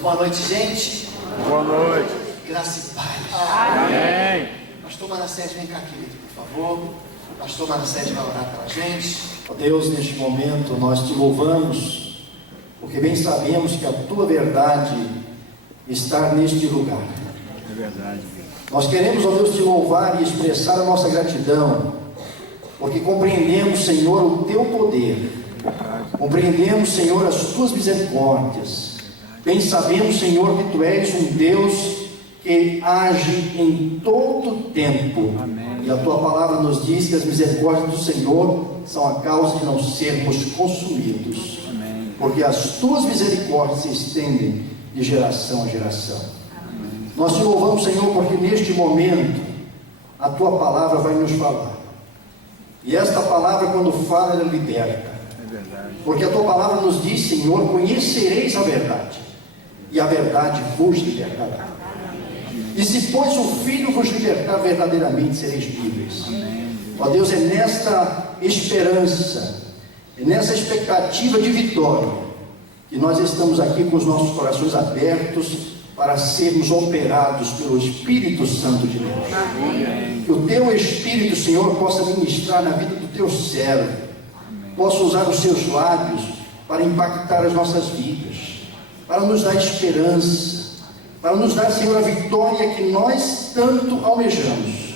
Boa noite, gente. Boa noite. Graça e paz. Amém. Pastor Manassés, vem cá, querido, por favor. Pastor Manassés vai orar pela gente. Ó Deus, neste momento nós te louvamos, porque bem sabemos que a tua verdade está neste lugar. É verdade. Nós queremos, ó Deus, te louvar e expressar a nossa gratidão, porque compreendemos, Senhor, o teu poder. Compreendemos, Senhor, as tuas misericórdias. Bem sabemos, Senhor, que tu és um Deus que age em todo tempo. Amém. E a tua palavra nos diz que as misericórdias do Senhor são a causa de não sermos consumidos. Amém. Porque as tuas misericórdias se estendem de geração a geração. Amém. Nós te louvamos, Senhor, porque neste momento a tua palavra vai nos falar. E esta palavra, quando fala, ela liberta. É verdade. Porque a tua palavra nos diz, Senhor, conhecereis a verdade, e a verdade vos libertará. E se, pois, o Filho vos libertar, verdadeiramente sereis livres. Ó Deus, é nesta esperança, é nessa expectativa de vitória, que nós estamos aqui com os nossos corações abertos para sermos operados pelo Espírito Santo de Deus. Amém. Que o teu Espírito, Senhor, possa ministrar na vida do teu servo, possa usar os seus lábios para impactar as nossas vidas, para nos dar esperança, para nos dar, Senhor, a vitória que nós tanto almejamos.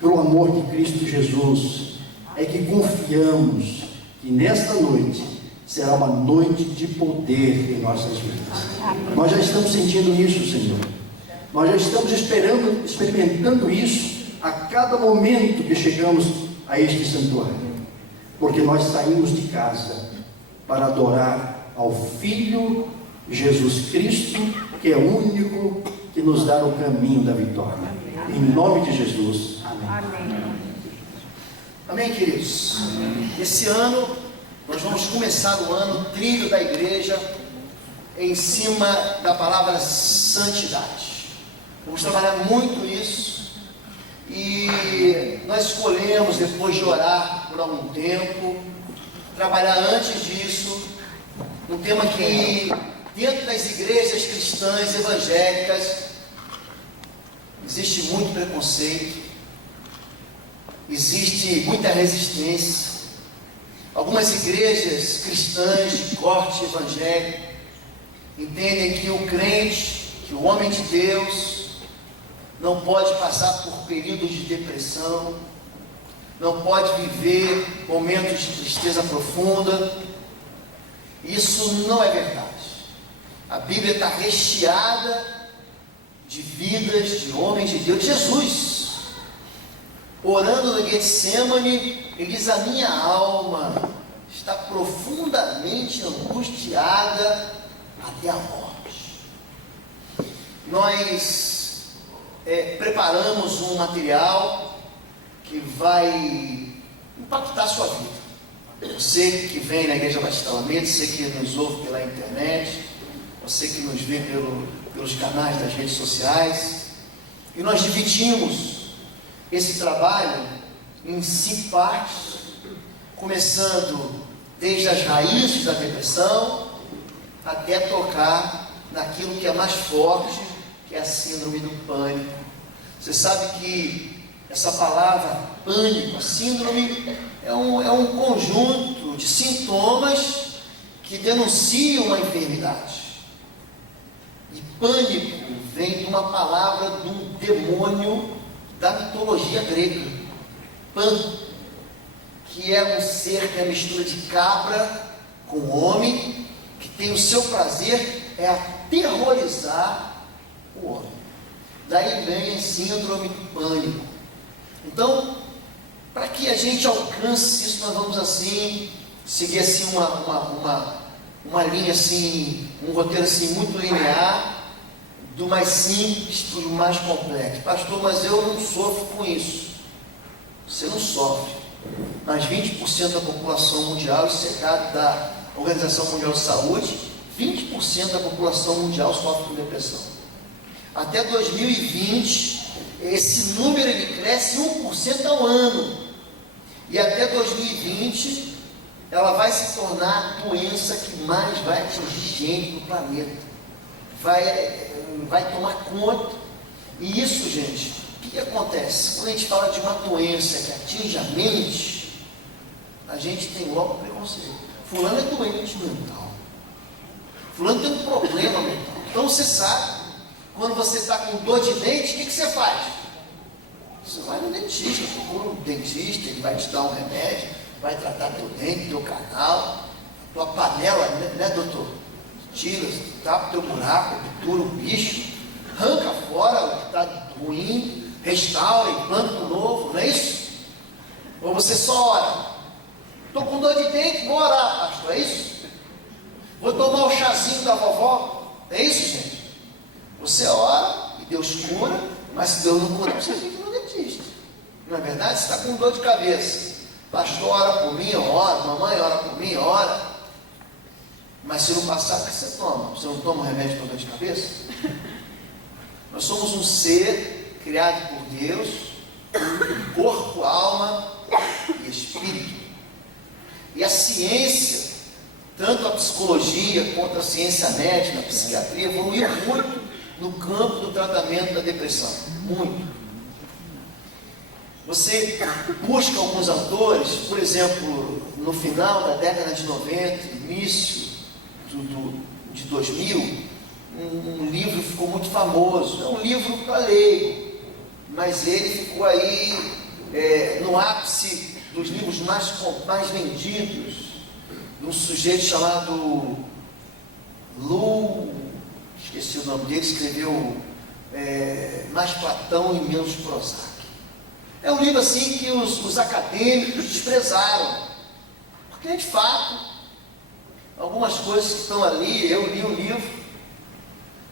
Pelo amor de Cristo Jesus, é que confiamos que nesta noite será uma noite de poder em nossas vidas. Nós já estamos sentindo isso, Senhor. Nós já estamos experimentando isso a cada momento que chegamos a este santuário. Porque nós saímos de casa para adorar ao Filho Jesus Cristo, que é o único que nos dá o caminho da vitória. Em nome de Jesus. Amém. Amém, queridos? Amém. Esse ano, nós vamos começar o ano, trilho da igreja, em cima da palavra santidade. Vamos trabalhar muito isso. E nós escolhemos, depois de orar por algum tempo, trabalhar antes disso, um tema que, dentro das igrejas cristãs evangélicas, existe muito preconceito, existe muita resistência. Algumas igrejas cristãs de corte evangélico entendem que o crente, que o homem de Deus, não pode passar por períodos de depressão, não pode viver momentos de tristeza profunda. Isso não é verdade. A Bíblia está recheada de vidas de homens de Deus. Jesus, orando no Getsemane, ele diz: a minha alma está profundamente angustiada até a morte. Nós preparamos um material que vai impactar a sua vida. Você que vem na Igreja Batista Alameda, você que nos ouve pela internet, você que nos vê pelos canais das redes sociais, e nós dividimos esse trabalho em 5 partes, começando desde as raízes da depressão até tocar naquilo que é mais forte, que é a síndrome do pânico. Você sabe que essa palavra pânico, a síndrome, é um conjunto de sintomas que denunciam uma enfermidade. E pânico vem de uma palavra de um demônio da mitologia grega, Pan, que é um ser que é a mistura de cabra com homem, que tem o seu prazer é aterrorizar o homem. Daí vem a síndrome do pânico. Então, para que a gente alcance isso, nós vamos assim seguir assim uma linha assim, um roteiro assim muito linear, do mais simples para o mais complexo. Pastor, mas eu não sofro com isso. Você não sofre. Mas 20% da população mundial, isso é dado da Organização Mundial de Saúde, 20% da população mundial sofre com depressão. Até 2020, esse número ele cresce 1% ao ano. E até 2020, ela vai se tornar a doença que mais vai atingir gente no planeta. vai tomar conta. E isso, gente, o que acontece? Quando a gente fala de uma doença que atinge a mente, a gente tem logo preconceito. Fulano é doente mental. Fulano tem um problema mental. Então você sabe, quando você está com dor de dente, o que você faz? Você vai no dentista, procura um dentista, ele vai te dar um remédio, vai tratar teu dente, teu canal, tua panela, né, doutor? Tira, tapa teu buraco, obtura o bicho, arranca fora o que está ruim, restaura, implanta o novo, não é isso? Ou você só ora? Estou com dor de dente, vou orar, pastor, é isso? Vou tomar o chazinho da vovó, é isso, gente? Você ora e Deus cura, mas se Deus não cura, você fica no dentista. Não é verdade? Você está com dor de cabeça. Pastor ora por mim, eu oro. Mamãe ora por mim, ora. Mas se não passar, o que você toma? Você não toma remédio para dor de cabeça? Nós somos um ser criado por Deus, corpo, alma e espírito. E a ciência, tanto a psicologia quanto a ciência médica, a psiquiatria, evoluiu muito no campo do tratamento da depressão. Muito. Você busca alguns autores, por exemplo, no final da década de 90, início de 2000, um livro ficou muito famoso. É um livro para leigo, mas ele ficou aí no ápice dos livros mais vendidos, de um sujeito chamado esqueci o nome dele, escreveu Mais Platão e Menos Prozac. É um livro assim que os acadêmicos desprezaram, porque de fato, algumas coisas que estão ali, eu li o livro,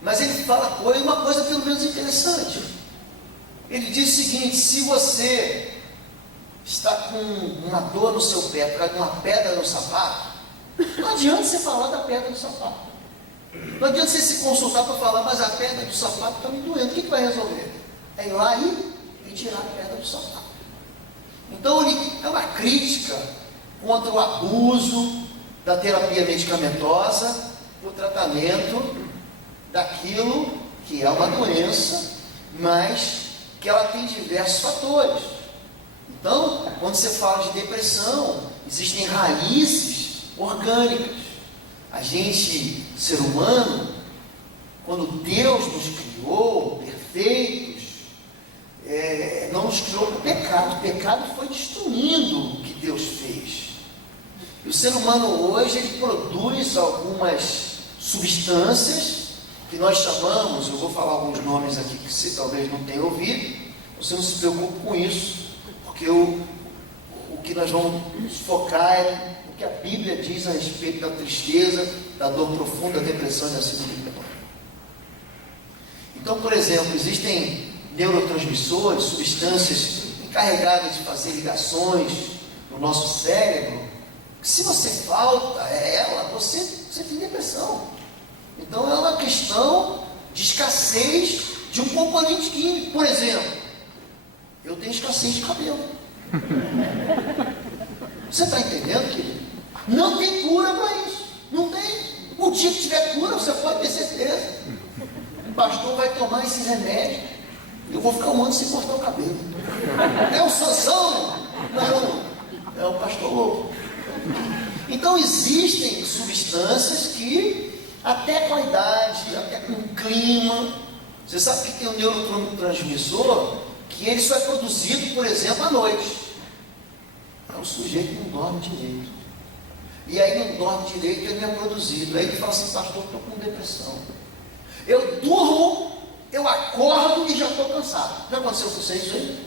mas ele fala uma coisa pelo menos interessante. Ele diz o seguinte: se você está com uma dor no seu pé por causa de uma pedra no sapato, não adianta você falar da pedra do sapato. Não adianta você se consultar para falar, mas a pedra do sapato está me doendo. O que vai resolver? É ir lá e tirar a pedra do sapato. Então ele é uma crítica contra o abuso da terapia medicamentosa, o tratamento daquilo que é uma doença, mas que ela tem diversos fatores. Então, quando você fala de depressão, existem raízes orgânicas. A gente, ser humano, quando Deus nos criou perfeitos, não nos criou para o pecado. O pecado foi destruindo o que Deus fez. E o ser humano hoje, ele produz algumas substâncias que nós chamamos, eu vou falar alguns nomes aqui que você talvez não tenha ouvido, você não se preocupe com isso, porque o que nós vamos focar é o que a Bíblia diz a respeito da tristeza, da dor profunda, da depressão e da síndrome do pânico. Então, por exemplo, existem neurotransmissores, substâncias encarregadas de fazer ligações no nosso cérebro, que se você falta ela, você tem depressão. Então é uma questão de escassez de um componente químico. Por exemplo, eu tenho escassez de cabelo. Você está entendendo, querido? Não tem cura para isso. Não tem. O dia que tiver cura, você pode ter certeza. O pastor vai tomar esse remédio. Eu vou ficar um ano sem cortar o cabelo. É o Sansão? Não, é o pastor louco. Então existem substâncias que, até com a idade, até com o clima, você sabe que tem um neurotransmissor que ele só é produzido, por exemplo, à noite. Então o sujeito não dorme direito. E aí não dorme direito, ele não é produzido. Aí ele fala assim: pastor, estou com depressão. Eu durmo, eu acordo e já estou cansado. Já aconteceu com você isso aí?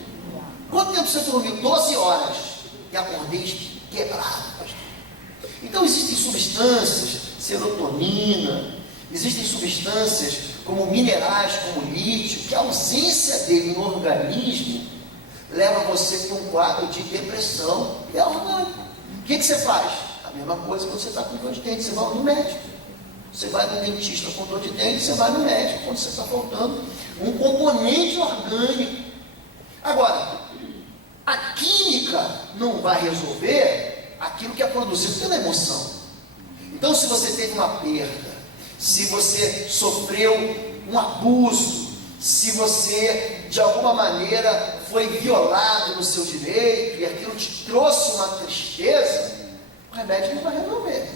Quanto tempo você dormiu? 12 horas. E acordei quebrado, pastor. Então existem substâncias, serotonina, existem substâncias como minerais, como lítio, que a ausência dele no organismo leva você para um quadro de depressão. É orgânico. O que você faz? A mesma coisa quando você está com dor de dente, você vai no médico. Você vai no dentista com dor de dente, você vai no médico quando você está faltando um componente orgânico. Agora, a química não vai resolver aquilo que é produzido pela emoção. Então, se você teve uma perda, se você sofreu um abuso, se você de alguma maneira foi violado no seu direito e aquilo te trouxe uma tristeza, o remédio não vai resolver.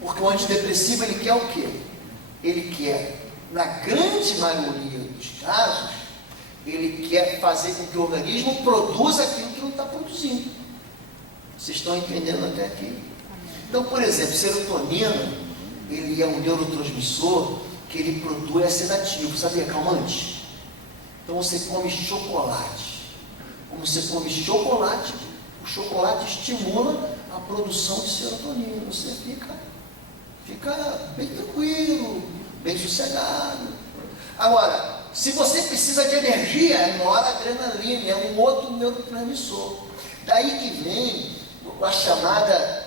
Porque o antidepressivo, ele quer o quê? Ele quer, na grande maioria dos casos, ele quer fazer com que o organismo produza aquilo que não está produzindo. Vocês estão entendendo até aqui? Então, por exemplo, serotonina, ele é um neurotransmissor que ele produz, é sedativo, sabia? Calmante. Então você come chocolate. Como você come chocolate, o chocolate estimula a produção de serotonina. Você fica bem tranquilo, bem sossegado. Agora, se você precisa de energia, é noradrenalina, é um outro neurotransmissor. Daí que vem a chamada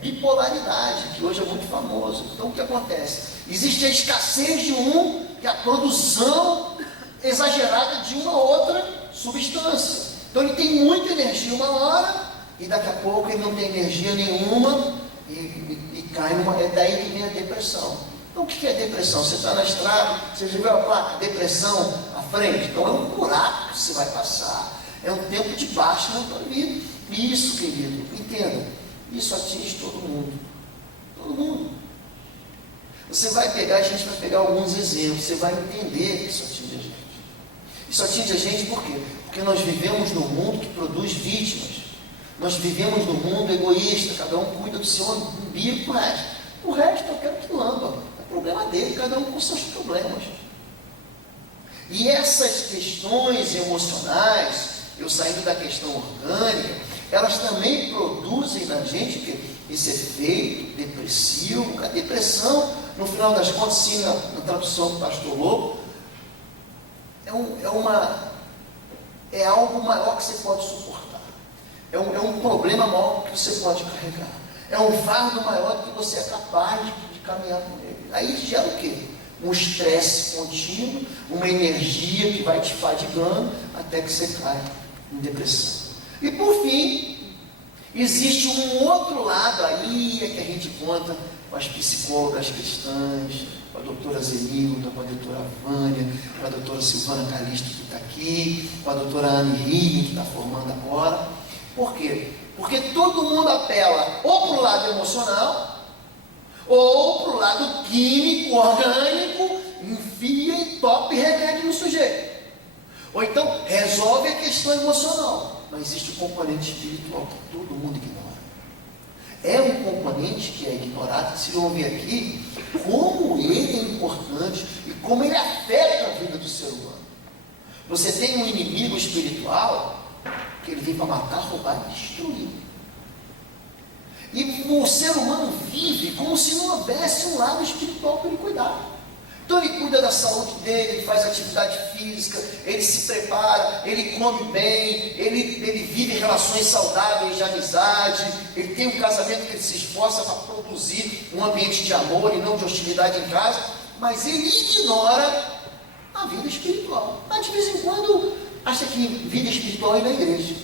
bipolaridade, que hoje é muito famoso. Então o que acontece? Existe a escassez de um e a produção exagerada de uma outra substância. Então ele tem muita energia uma hora e daqui a pouco ele não tem energia nenhuma e cai numa. É daí que vem a depressão. Então o que é depressão? Você está na estrada, você já viu a placa depressão à frente? Então é um buraco que você vai passar. É um tempo de baixa na tua vida. Isso, querido, entenda. Isso atinge todo mundo. Todo mundo. Você vai pegar, a gente vai pegar alguns exemplos, você vai entender que isso atinge a gente. Isso atinge a gente por quê? Porque nós vivemos num mundo que produz vítimas. Nós vivemos num mundo egoísta, cada um cuida do seu umbigo, o resto eu quero que lamba. É problema dele, cada um com seus problemas. E essas questões emocionais, eu saindo da questão orgânica, elas também produzem na gente esse efeito depressivo. A depressão, no final das contas, sim, na tradução do pastor Lobo, é algo maior que você pode suportar. É um problema maior que você pode carregar. É um fardo maior que você é capaz de caminhar com ele. Aí gera o quê? Um estresse contínuo, uma energia que vai te fadigando até que você cai em depressão. E por fim, existe um outro lado aí, é que a gente conta com as psicólogas cristãs, com a doutora Zenilda, com a doutora Vânia, com a doutora Silvana Calisto, que está aqui, com a doutora Anne Rilling, que está formando agora. Por quê? Porque todo mundo apela ou para o lado emocional, ou para o lado químico, orgânico, enfia e top remédio no sujeito. Ou então resolve a questão emocional. Mas existe um componente espiritual que todo mundo ignora. É um componente que é ignorado, que se eu ouvir aqui, como ele é importante e como ele afeta a vida do ser humano. Você tem um inimigo espiritual que ele vem para matar, roubar e destruir. E o ser humano vive como se não houvesse um lado espiritual para ele cuidar. Então ele cuida da saúde dele, ele faz atividade física, ele se prepara, ele come bem, ele vive relações saudáveis de amizade, ele tem um casamento que ele se esforça para produzir um ambiente de amor e não de hostilidade em casa, mas ele ignora a vida espiritual. Mas de vez em quando acha que vida espiritual é na igreja.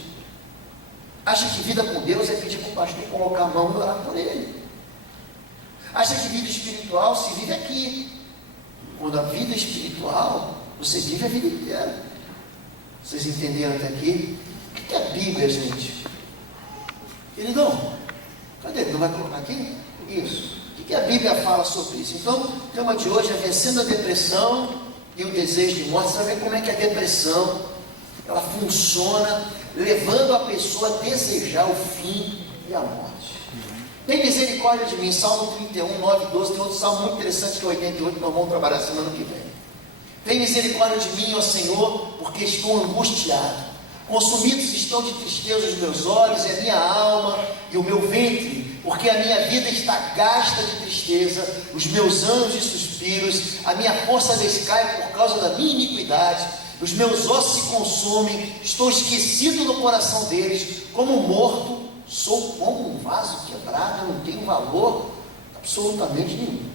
Acha que vida com Deus é pedir para o pastor colocar a mão e orar por ele. Acha que vida espiritual se vive aqui. Quando a vida espiritual, você vive a vida inteira. Vocês entenderam até aqui? O que é a Bíblia, gente? Queridão, cadê? Não vai colocar aqui? Isso. O que a Bíblia fala sobre isso? Então, o tema de hoje é vencendo a depressão e o desejo de morte. Você vai ver como é que a depressão, ela funciona, levando a pessoa a desejar o fim e a morte. Tem misericórdia de mim, Salmo 31, 9 e 12, tem outro salmo muito interessante que é 88, que nós vamos trabalhar semana que vem. Tem misericórdia de mim, ó Senhor, porque estou angustiado. Consumidos estão de tristeza os meus olhos, e a minha alma e o meu ventre, porque a minha vida está gasta de tristeza, os meus anos de suspiros, a minha força descai por causa da minha iniquidade, os meus ossos se consumem, estou esquecido no coração deles, como morto. Sou como um vaso quebrado, não tenho valor absolutamente nenhum.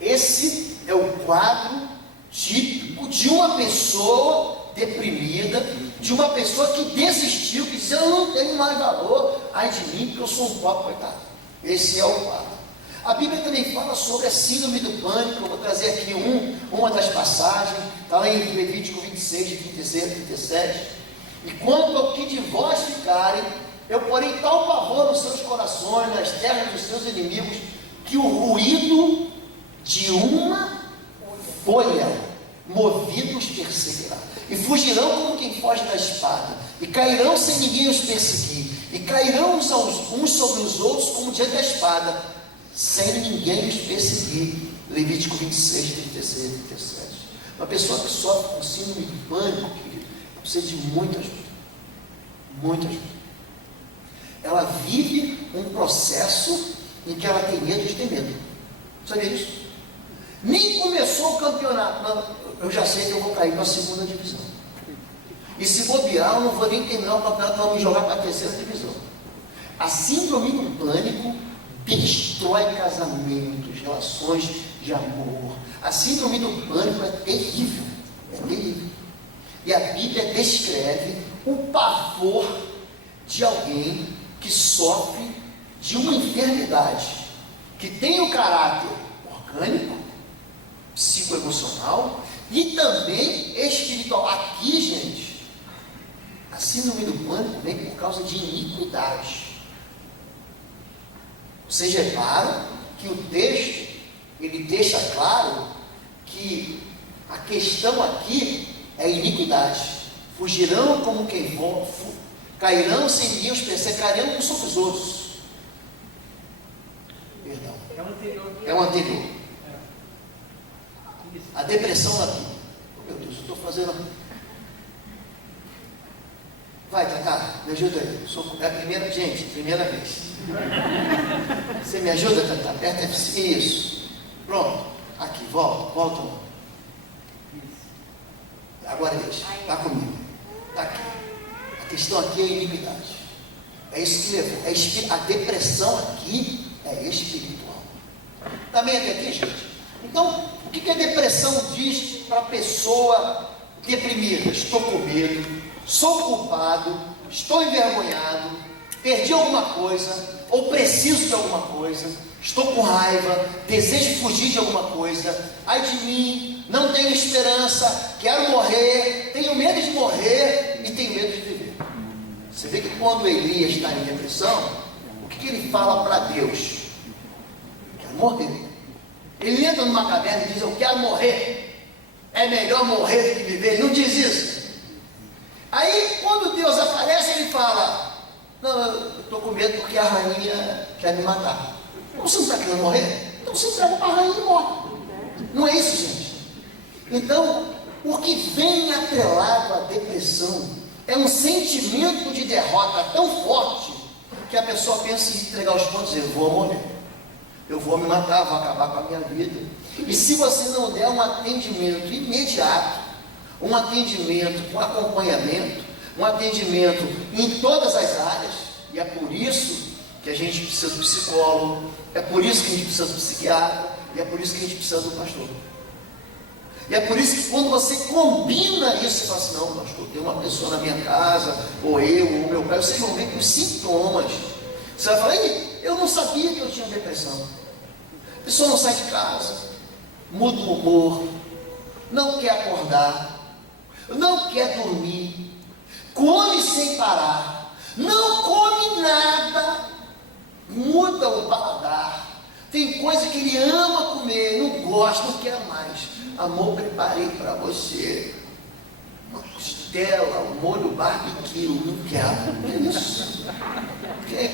Esse é o quadro típico de uma pessoa deprimida, de uma pessoa que desistiu, que disse: eu não tenho mais valor, ai de mim, porque eu sou um pobre, coitado. Esse é o quadro. A Bíblia também fala sobre a síndrome do pânico. Eu vou trazer aqui uma das passagens, está lá em Levítico 26, 36, 37. E quanto ao que de vós ficarem, eu porei tal pavor nos seus corações, nas terras dos seus inimigos, que o ruído de uma folha movida os perseguirá. E fugirão como quem foge da espada, e cairão sem ninguém os perseguir, e cairão uns sobre os outros como diante da espada, sem ninguém os perseguir. Levítico 26, 36 e 37. Uma pessoa que sofre com síndrome de pânico, querido, precisa de muita ajuda. Muita ajuda. Ela vive um processo em que ela tem medo de ter medo. Sabia isso? Nem começou o campeonato. Não, eu já sei que eu vou cair para a segunda divisão. E se bobear, eu não vou nem terminar o campeonato, vou me jogar para a terceira divisão. A síndrome do pânico destrói casamentos, relações de amor. A síndrome do pânico é terrível. É terrível. E a Bíblia descreve o pavor de alguém que sofre de uma enfermidade que tem o caráter orgânico, psicoemocional e também espiritual. Aqui, gente, a síndrome do pânico vem por causa de iniquidade. Vocês reparam que o texto, ele deixa claro que a questão aqui é iniquidade. Fugirão como quem voa, cairão sem ninguém os perseguirão uns sobre os outros. Perdão. É o anterior. A depressão na vida. Oh, meu Deus, eu estou fazendo. Vai, Tatá, me ajuda aí. É a primeira, gente, primeira vez. Você me ajuda, Tatá? Aperta F5. Isso. Pronto. Aqui, volta. Agora deixa. Está comigo. Está aqui. A questão aqui é a iniquidade. É isso que levou. A depressão aqui é espiritual. Também até aqui, gente. Então, o que a depressão diz para a pessoa deprimida? Estou com medo, sou culpado, estou envergonhado, perdi alguma coisa, ou preciso de alguma coisa, estou com raiva, desejo fugir de alguma coisa, ai de mim, não tenho esperança, quero morrer, tenho medo de morrer e tenho medo de viver. Você vê que quando Elias está em depressão, o que ele fala para Deus? Quero morrer. Ele entra numa caverna e diz: eu quero morrer, é melhor morrer do que viver. Ele não diz isso. Aí quando Deus aparece, ele fala: não, eu estou com medo porque a rainha quer me matar. Então você não está querendo morrer? Então você entrega para a rainha e morre. Não é isso, gente? Então, o que vem atrelado à depressão é um sentimento de derrota tão forte que a pessoa pensa em entregar os pontos e dizer: eu vou morrer, eu vou me matar, vou acabar com a minha vida. E se você não der um atendimento imediato, um atendimento com acompanhamento, um atendimento em todas as áreas, e é por isso que a gente precisa do psicólogo, é por isso que a gente precisa do psiquiatra, e é por isso que a gente precisa do pastor. E é por isso que quando você combina isso, você fala assim: não, pastor, tem uma pessoa na minha casa, ou eu, ou meu pai, vocês vão ver que os sintomas. Você vai falar: eu não sabia que eu tinha depressão. A pessoa não sai de casa, muda o humor, não quer acordar, não quer dormir, come sem parar, não come nada, muda o paladar. Tem coisa que ele ama comer, não gosta, não quer mais. Amor, preparei para você uma costela, um molho barbecue, não quero. Que isso?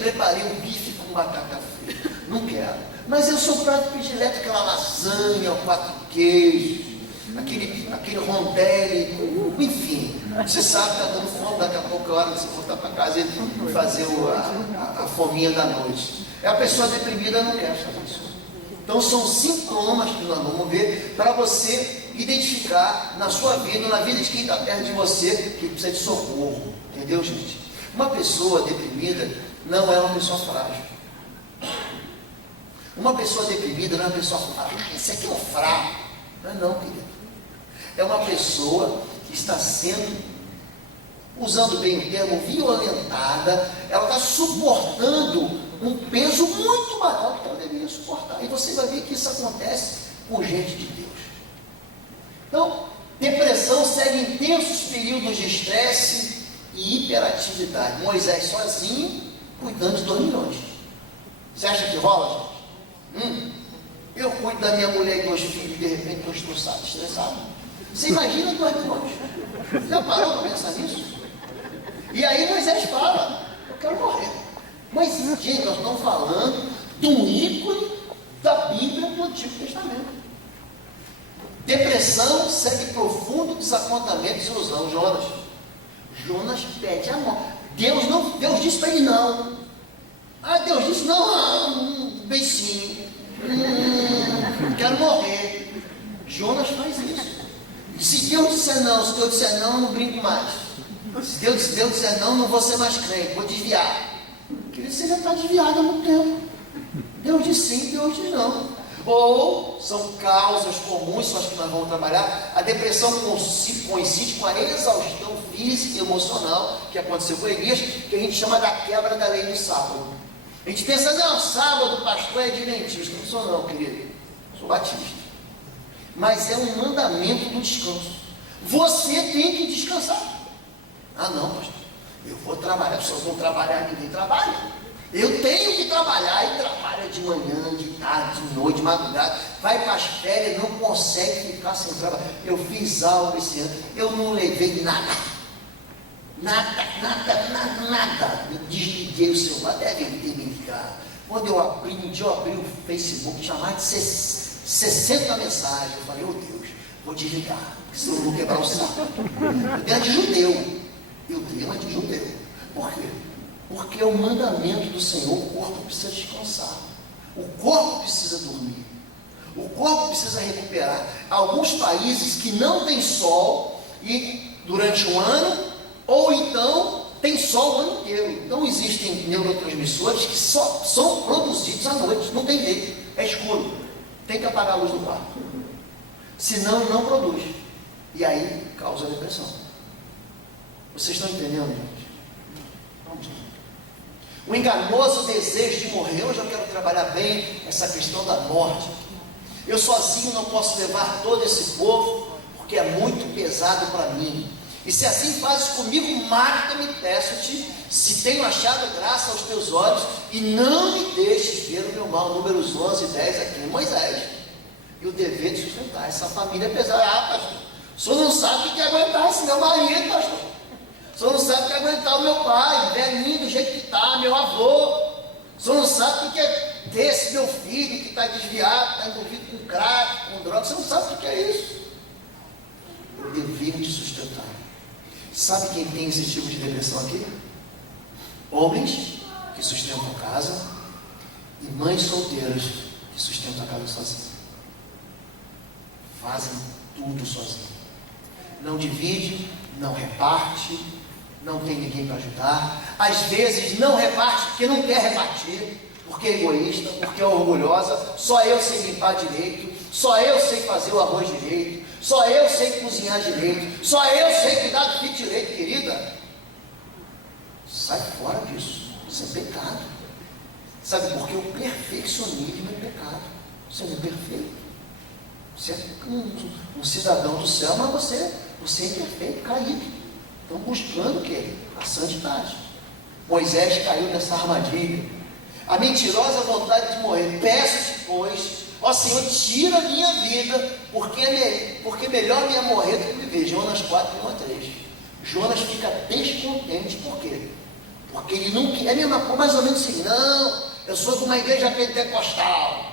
Preparei um bife com batata frita, não quero. Mas eu sou prato predileto, aquela lasanha, 4 queijos, aquele rondelli, enfim. Você sabe que está dando fome, daqui a pouco é hora de você voltar para casa e fazer a fominha da noite. A pessoa deprimida não quer fazer isso. Então são sintomas que nós vamos ver para você identificar na sua vida, na vida de quem está perto de você, que precisa de socorro. Entendeu, gente? Uma pessoa deprimida não é uma pessoa frágil. Uma pessoa deprimida não é uma pessoa frágil. Esse aqui é um fraco. Não é não, querido. É uma pessoa que está sendo usando bem o termo, violentada, ela está suportando um peso muito maior do que ela deveria suportar. E você vai ver que isso acontece com gente de Deus. Então, depressão segue intensos períodos de estresse e hiperatividade. Moisés sozinho, cuidando de 2 milhões. Você acha que rola, gente? Eu cuido da minha mulher e 2 filhos e de repente estou estressado, estressado. Você imagina 2 milhões? Já parou para pensar nisso? E aí Moisés fala, eu quero morrer. Mas, gente, nós estamos falando de um ícone da Bíblia do Antigo Testamento. Depressão segue profundo desapontamento e ilusão. Jonas pede a morte. Deus disse para ele não. Deus disse não, beicinho. Quero morrer. Jonas faz isso. Se Deus disser não, não brinco mais. Se Deus disser não, não vou ser mais crente, vou desviar. Querido, você já está desviado há muito tempo. Deus diz sim, Deus diz não. Ou são causas comuns, são as que nós vamos trabalhar. A depressão coincide com a exaustão física e emocional que aconteceu com Elias, que a gente chama da quebra da lei do sábado. A gente pensa, não, sábado o pastor é adventista. Não sou não, querido, sou batista. Mas é um mandamento do descanso. Você tem que descansar. Não, pastor, eu vou trabalhar. Se eu vou trabalhar, ninguém trabalha. Eu tenho que trabalhar, e trabalha de manhã, de tarde, de noite, de madrugada, vai para as férias, não consegue ficar sem trabalhar. Eu fiz algo esse ano, eu não levei nada. Me desliguei o celular, deve ter me ligado. Quando eu abri, um dia eu abri o Facebook, tinha mais de 60 mensagens. Eu falei, Deus, vou desligar, senão eu vou quebrar o saco. Eu tenho de judeu. Eu tenho de judeu. Por quê? Porque é o mandamento do Senhor, o corpo precisa descansar. O corpo precisa dormir. O corpo precisa recuperar. Alguns países que não tem sol e durante um ano, ou então tem sol o ano inteiro. Então existem neurotransmissores que só são produzidos à noite. Não tem jeito. É escuro. Tem que apagar a luz do quarto. Senão não produz. E aí causa depressão. Vocês estão entendendo, gente? Vamos lá. O enganoso desejo de morrer. Hoje eu quero trabalhar bem essa questão da morte. Eu sozinho não posso levar todo esse povo, porque é muito pesado para mim. E se assim fazes comigo, mata-me, peço-te, se tenho achado graça aos teus olhos, e não me deixes ver o meu mal. Números 11 e 10 aqui em Moisés. E o dever de sustentar essa família é pesada. Pastor, o senhor não sabe o que é aguentar esse meu marido, pastor. O senhor não sabe o que é aguentar o meu pai, velhinho do jeito que está, meu avô. O senhor não sabe o que é ter esse meu filho que está desviado, está envolvido com crack, com droga. Você não sabe o que é isso. O dever de sustentar. Sabe quem tem esse tipo de depressão aqui? Homens que sustentam a casa e mães solteiras que sustentam a casa sozinhas. Fazem tudo sozinhos. Não divide, não reparte, não tem ninguém para ajudar. Às vezes não reparte porque não quer repartir, porque é egoísta, porque é orgulhosa. Só eu sei limpar direito, só eu sei fazer o arroz direito, só eu sei cozinhar direito, só eu sei cuidar do filho direito, querida. Sai fora disso. Isso é pecado. Sabe por quê? O perfeccionismo é pecado. Você não é perfeito. Você é um cidadão do céu, mas você é imperfeito, caído. Estão buscando o quê? A santidade. Moisés caiu nessa armadilha. A mentirosa vontade de morrer. Peço-te, pois, ó Senhor, tira a minha vida, porque melhor me é morrer do que viver. Jonas 4, 1 a 3. Jonas fica descontente. Por quê? Porque ele não quer. É a mesma coisa, mais ou menos assim. Não, eu sou de uma igreja pentecostal.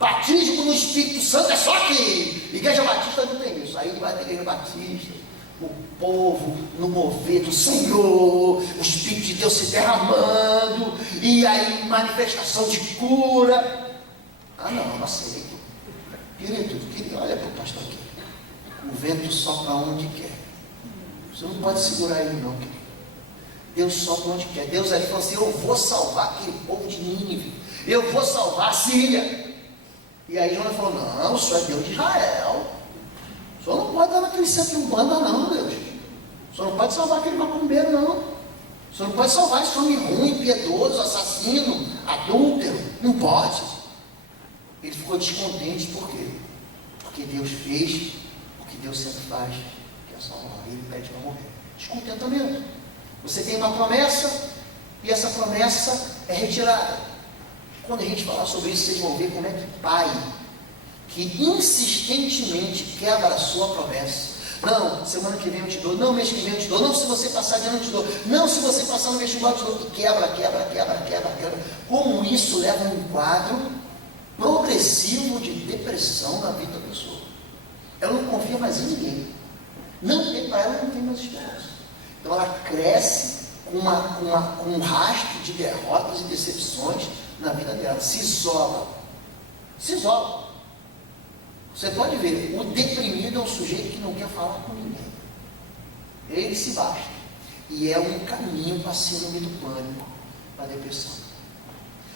Batismo no Espírito Santo é só aqui. Igreja Batista não tem isso. Aí vai na igreja Batista, o povo no mover do Senhor, o Espírito de Deus se derramando, e aí manifestação de cura. Não aceito. Querido, olha para o pastor aqui. O vento sopra onde quer. Você não pode segurar ele não, querido. Deus sopra onde quer. Deus aí falou assim, eu vou salvar aquele povo de Nínive. Eu vou salvar a Síria. E aí Jonas falou, não, o senhor é Deus de Israel. O senhor não pode dar naquele centro de umbanda não, Deus. O Só não pode salvar aquele macumbeiro, não. Só não pode salvar esse homem ruim, piedoso, assassino, adúltero. Não pode. Ele ficou descontente, por quê? Porque Deus fez o que Deus sempre faz, que é salvar. Ele pede para morrer. Descontentamento. Você tem uma promessa, e essa promessa é retirada. Quando a gente falar sobre isso, vocês vão ver como é que pai, que insistentemente quebra a sua promessa. Não, semana que vem eu te dou. Não, mês que vem eu te dou. Não, se você passar de ano eu te dou. Não, se você passar no vestibular eu te dou. E quebra. Como isso leva a um quadro progressivo de depressão na vida da pessoa. Ela não confia mais em ninguém. Não tem, para ela não tem mais esperança. Então ela cresce com um rastro de derrotas e decepções na vida dela. Se isola. Você pode ver, o deprimido é um sujeito que não quer falar com ninguém. Ele se basta. E é um caminho para a síndrome do pânico, para a depressão.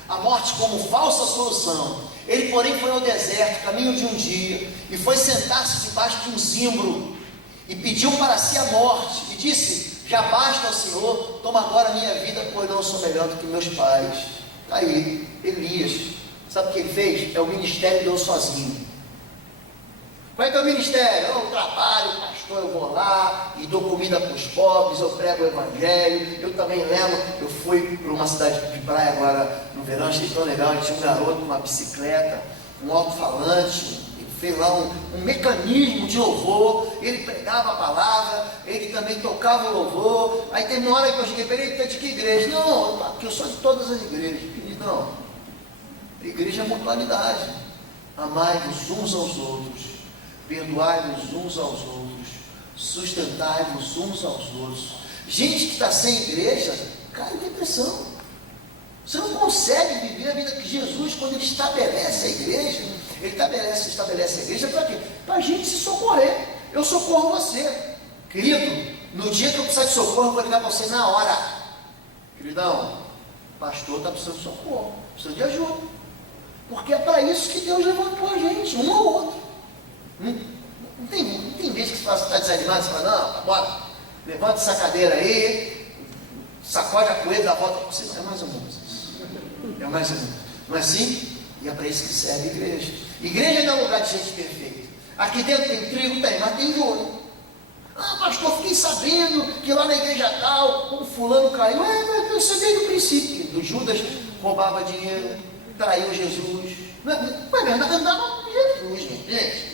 A morte como falsa solução. Ele, porém, foi ao deserto, caminho de um dia, e foi sentar-se debaixo de um zimbro, e pediu para si a morte, e disse: já basta ao Senhor, toma agora a minha vida, pois não sou melhor do que meus pais. Está aí, Elias. Sabe o que ele fez? É o ministério deu sozinho. Qual é teu ministério? Eu trabalho, pastor, eu vou lá e dou comida para os pobres, eu prego o evangelho, eu também levo. Eu fui para uma cidade de praia agora no verão, achei tão legal, tinha um garoto com uma bicicleta, um alto-falante, ele fez lá um mecanismo de louvor, ele pregava a palavra, ele também tocava o louvor. Aí tem uma hora que eu cheguei para ele, de que igreja? Não, porque eu sou de todas as igrejas. Não, igreja é mutualidade, amai-vos uns aos outros, perdoai-vos uns aos outros, sustentai-vos uns aos outros. Gente que está sem igreja cai em depressão. Você não consegue viver a vida que Jesus, quando ele estabelece a igreja, ele estabelece a igreja para quê? Para a gente se socorrer. Eu socorro você, querido. No dia que eu precisar de socorro, eu vou ligar para você na hora. Queridão, o pastor está precisando de socorro, precisa de ajuda, porque é para isso que Deus levantou a gente, um ao outro. Não tem vez que você está desanimado, você fala: não, bora, levanta essa cadeira aí, sacode a poeira, dá a volta por cima. É mais ou menos isso. É mais ou menos. Não é assim? E é para isso que serve a igreja. Igreja não é lugar de gente perfeita. Aqui dentro tem trigo, tem, mas tem joio. Ah, pastor, fiquei sabendo que lá na igreja tal, o fulano caiu. Eu sei desde o princípio, que o Judas roubava dinheiro, traiu Jesus. Não é verdade, andava com Jesus, gente.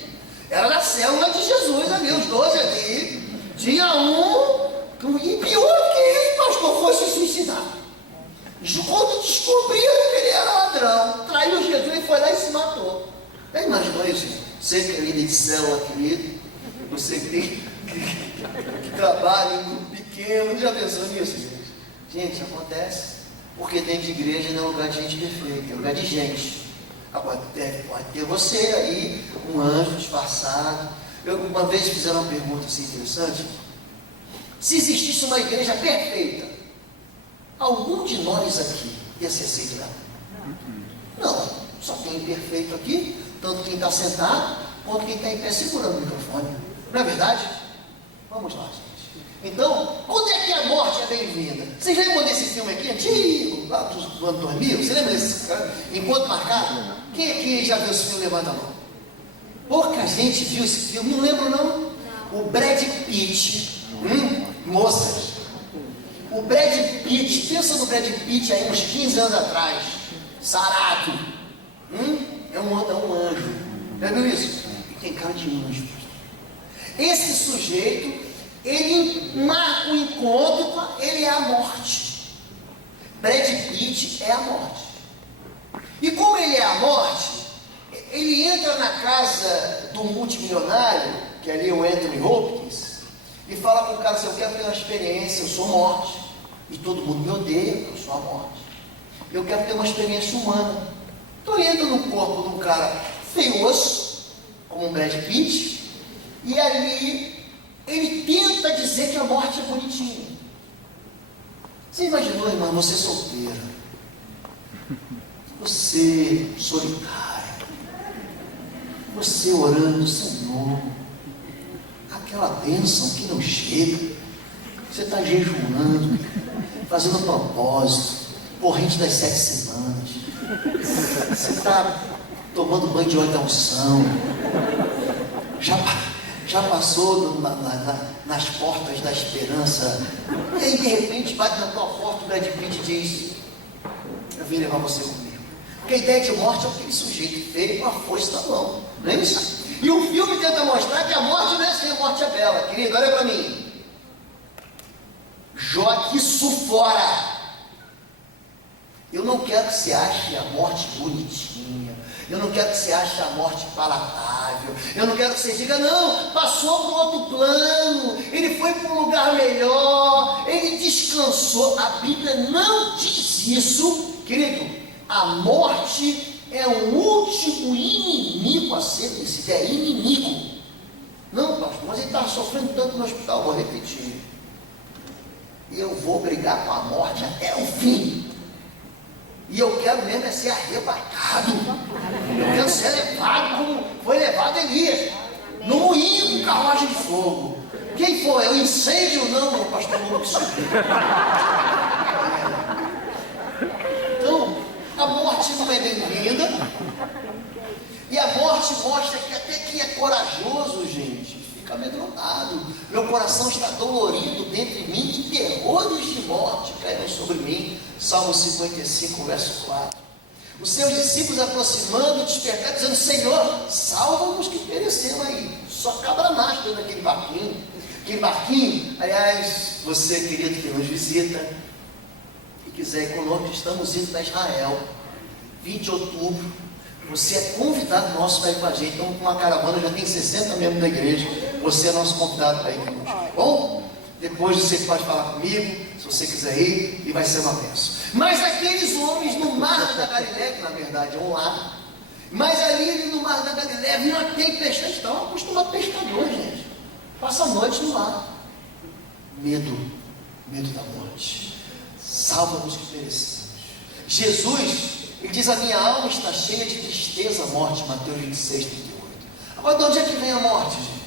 Era da célula de Jesus ali, os 12 ali. Tinha um, e pior que ele, pastor, foi se suicidar. Quando descobriram que ele era ladrão, traiu Jesus e foi lá e se matou. Já imaginou isso? Você que é líder de célula, querido, você que tem que trabalha em grupo pequeno, já pensou nisso, gente? Gente, acontece, porque dentro de igreja não é lugar de gente perfeita, é lugar de gente. Agora, pode ter você aí, um anjo disfarçado. Uma vez fizeram uma pergunta assim interessante: se existisse uma igreja perfeita, algum de nós aqui ia ser aceito lá? Não, só tem imperfeito aqui, tanto quem está sentado, quanto quem está em pé segurando o microfone. Não é verdade? Vamos lá, gente. Então, quando é que a morte é bem-vinda? Vocês lembram desse filme aqui, antigo, lá do ano 2000? Você lembra desse Encontro Marcado? Quem aqui já viu esse filme? Levanta a mão. Pouca gente viu esse filme, não lembro não. O Brad Pitt, moças, o Brad Pitt, pensa no Brad Pitt aí uns 15 anos atrás, sarado, é um anjo. Já viu isso? Ele tem cara de anjo. Esse sujeito, ele marca o encontro, ele é a morte. Brad Pitt é a morte. E como ele é a morte, ele entra na casa do multimilionário, que ali é o Anthony Hopkins, e fala com o cara assim: eu quero ter uma experiência, eu sou morte, e todo mundo me odeia, eu sou a morte. Eu quero ter uma experiência humana. Então ele entra no corpo de um cara feioso, como o Brad Pitt, e ali ele tenta dizer que a morte é bonitinha. Você imaginou, irmão, você solteira, você solitário, você orando: Senhor, aquela bênção que não chega, Você está jejuando, fazendo propósito, corrente das 7 semanas. Você está tomando banho de óleo da unção. Já passou nas portas da esperança. E aí, de repente, bate na tua porta, o Brad Pitt diz: eu vim levar você comigo. Porque a ideia de morte é aquele sujeito que veio com a força da mão. Não é isso? E o filme tenta mostrar que a morte não é assim, a morte é bela. Querido, olha para mim. Jogue isso fora. Eu não quero que você ache a morte bonitinha. Eu não quero que você ache a morte palatável. Eu não quero que você diga: não, passou para outro plano, ele foi para um lugar melhor, ele descansou. A Bíblia não diz isso, querido. A morte é o último inimigo a ser vencido. É inimigo. Não, pastor, mas ele está sofrendo tanto no hospital. Vou repetir. Eu vou brigar com a morte até o fim. E eu quero mesmo é ser arrebatado. Eu quero ser levado como foi levado Elias. No moinho com carruagem de fogo. Quem foi? É o incêndio? Não, o pastor Lucas. Então, a morte não é bem-vinda. E a morte mostra que até quem é corajoso, gente, fica amedrontado. Meu coração está dolorido dentro de mim e terrores de morte caíram sobre mim. Salmo 55, verso 4. Os seus discípulos aproximando, despertaram, dizendo: Senhor, salva-nos que pereceram aí. Só cabra macho dentro daquele barquinho. Aquele barquinho, aliás, você, querido, que nos visita e quiser ir conosco, estamos indo para Israel, 20 de outubro. Você é convidado nosso para ir com a gente. Estamos com uma caravana, já tem 60 membros da igreja. Você é nosso convidado para ir conosco, tá bom? Depois você pode falar comigo, se você quiser ir, e vai ser uma bênção. Mas aqueles homens no mar da Galileia, que na verdade é um lago, mas ali no mar da Galileia viram uma tempestade. Estão acostumados a pescador, gente. Passa a noite no mar. Medo da morte. Salva-nos que perecemos. Jesus, ele diz: a minha alma está cheia de tristeza, morte. Mateus 26, 38. Agora, de onde é que vem a morte, gente?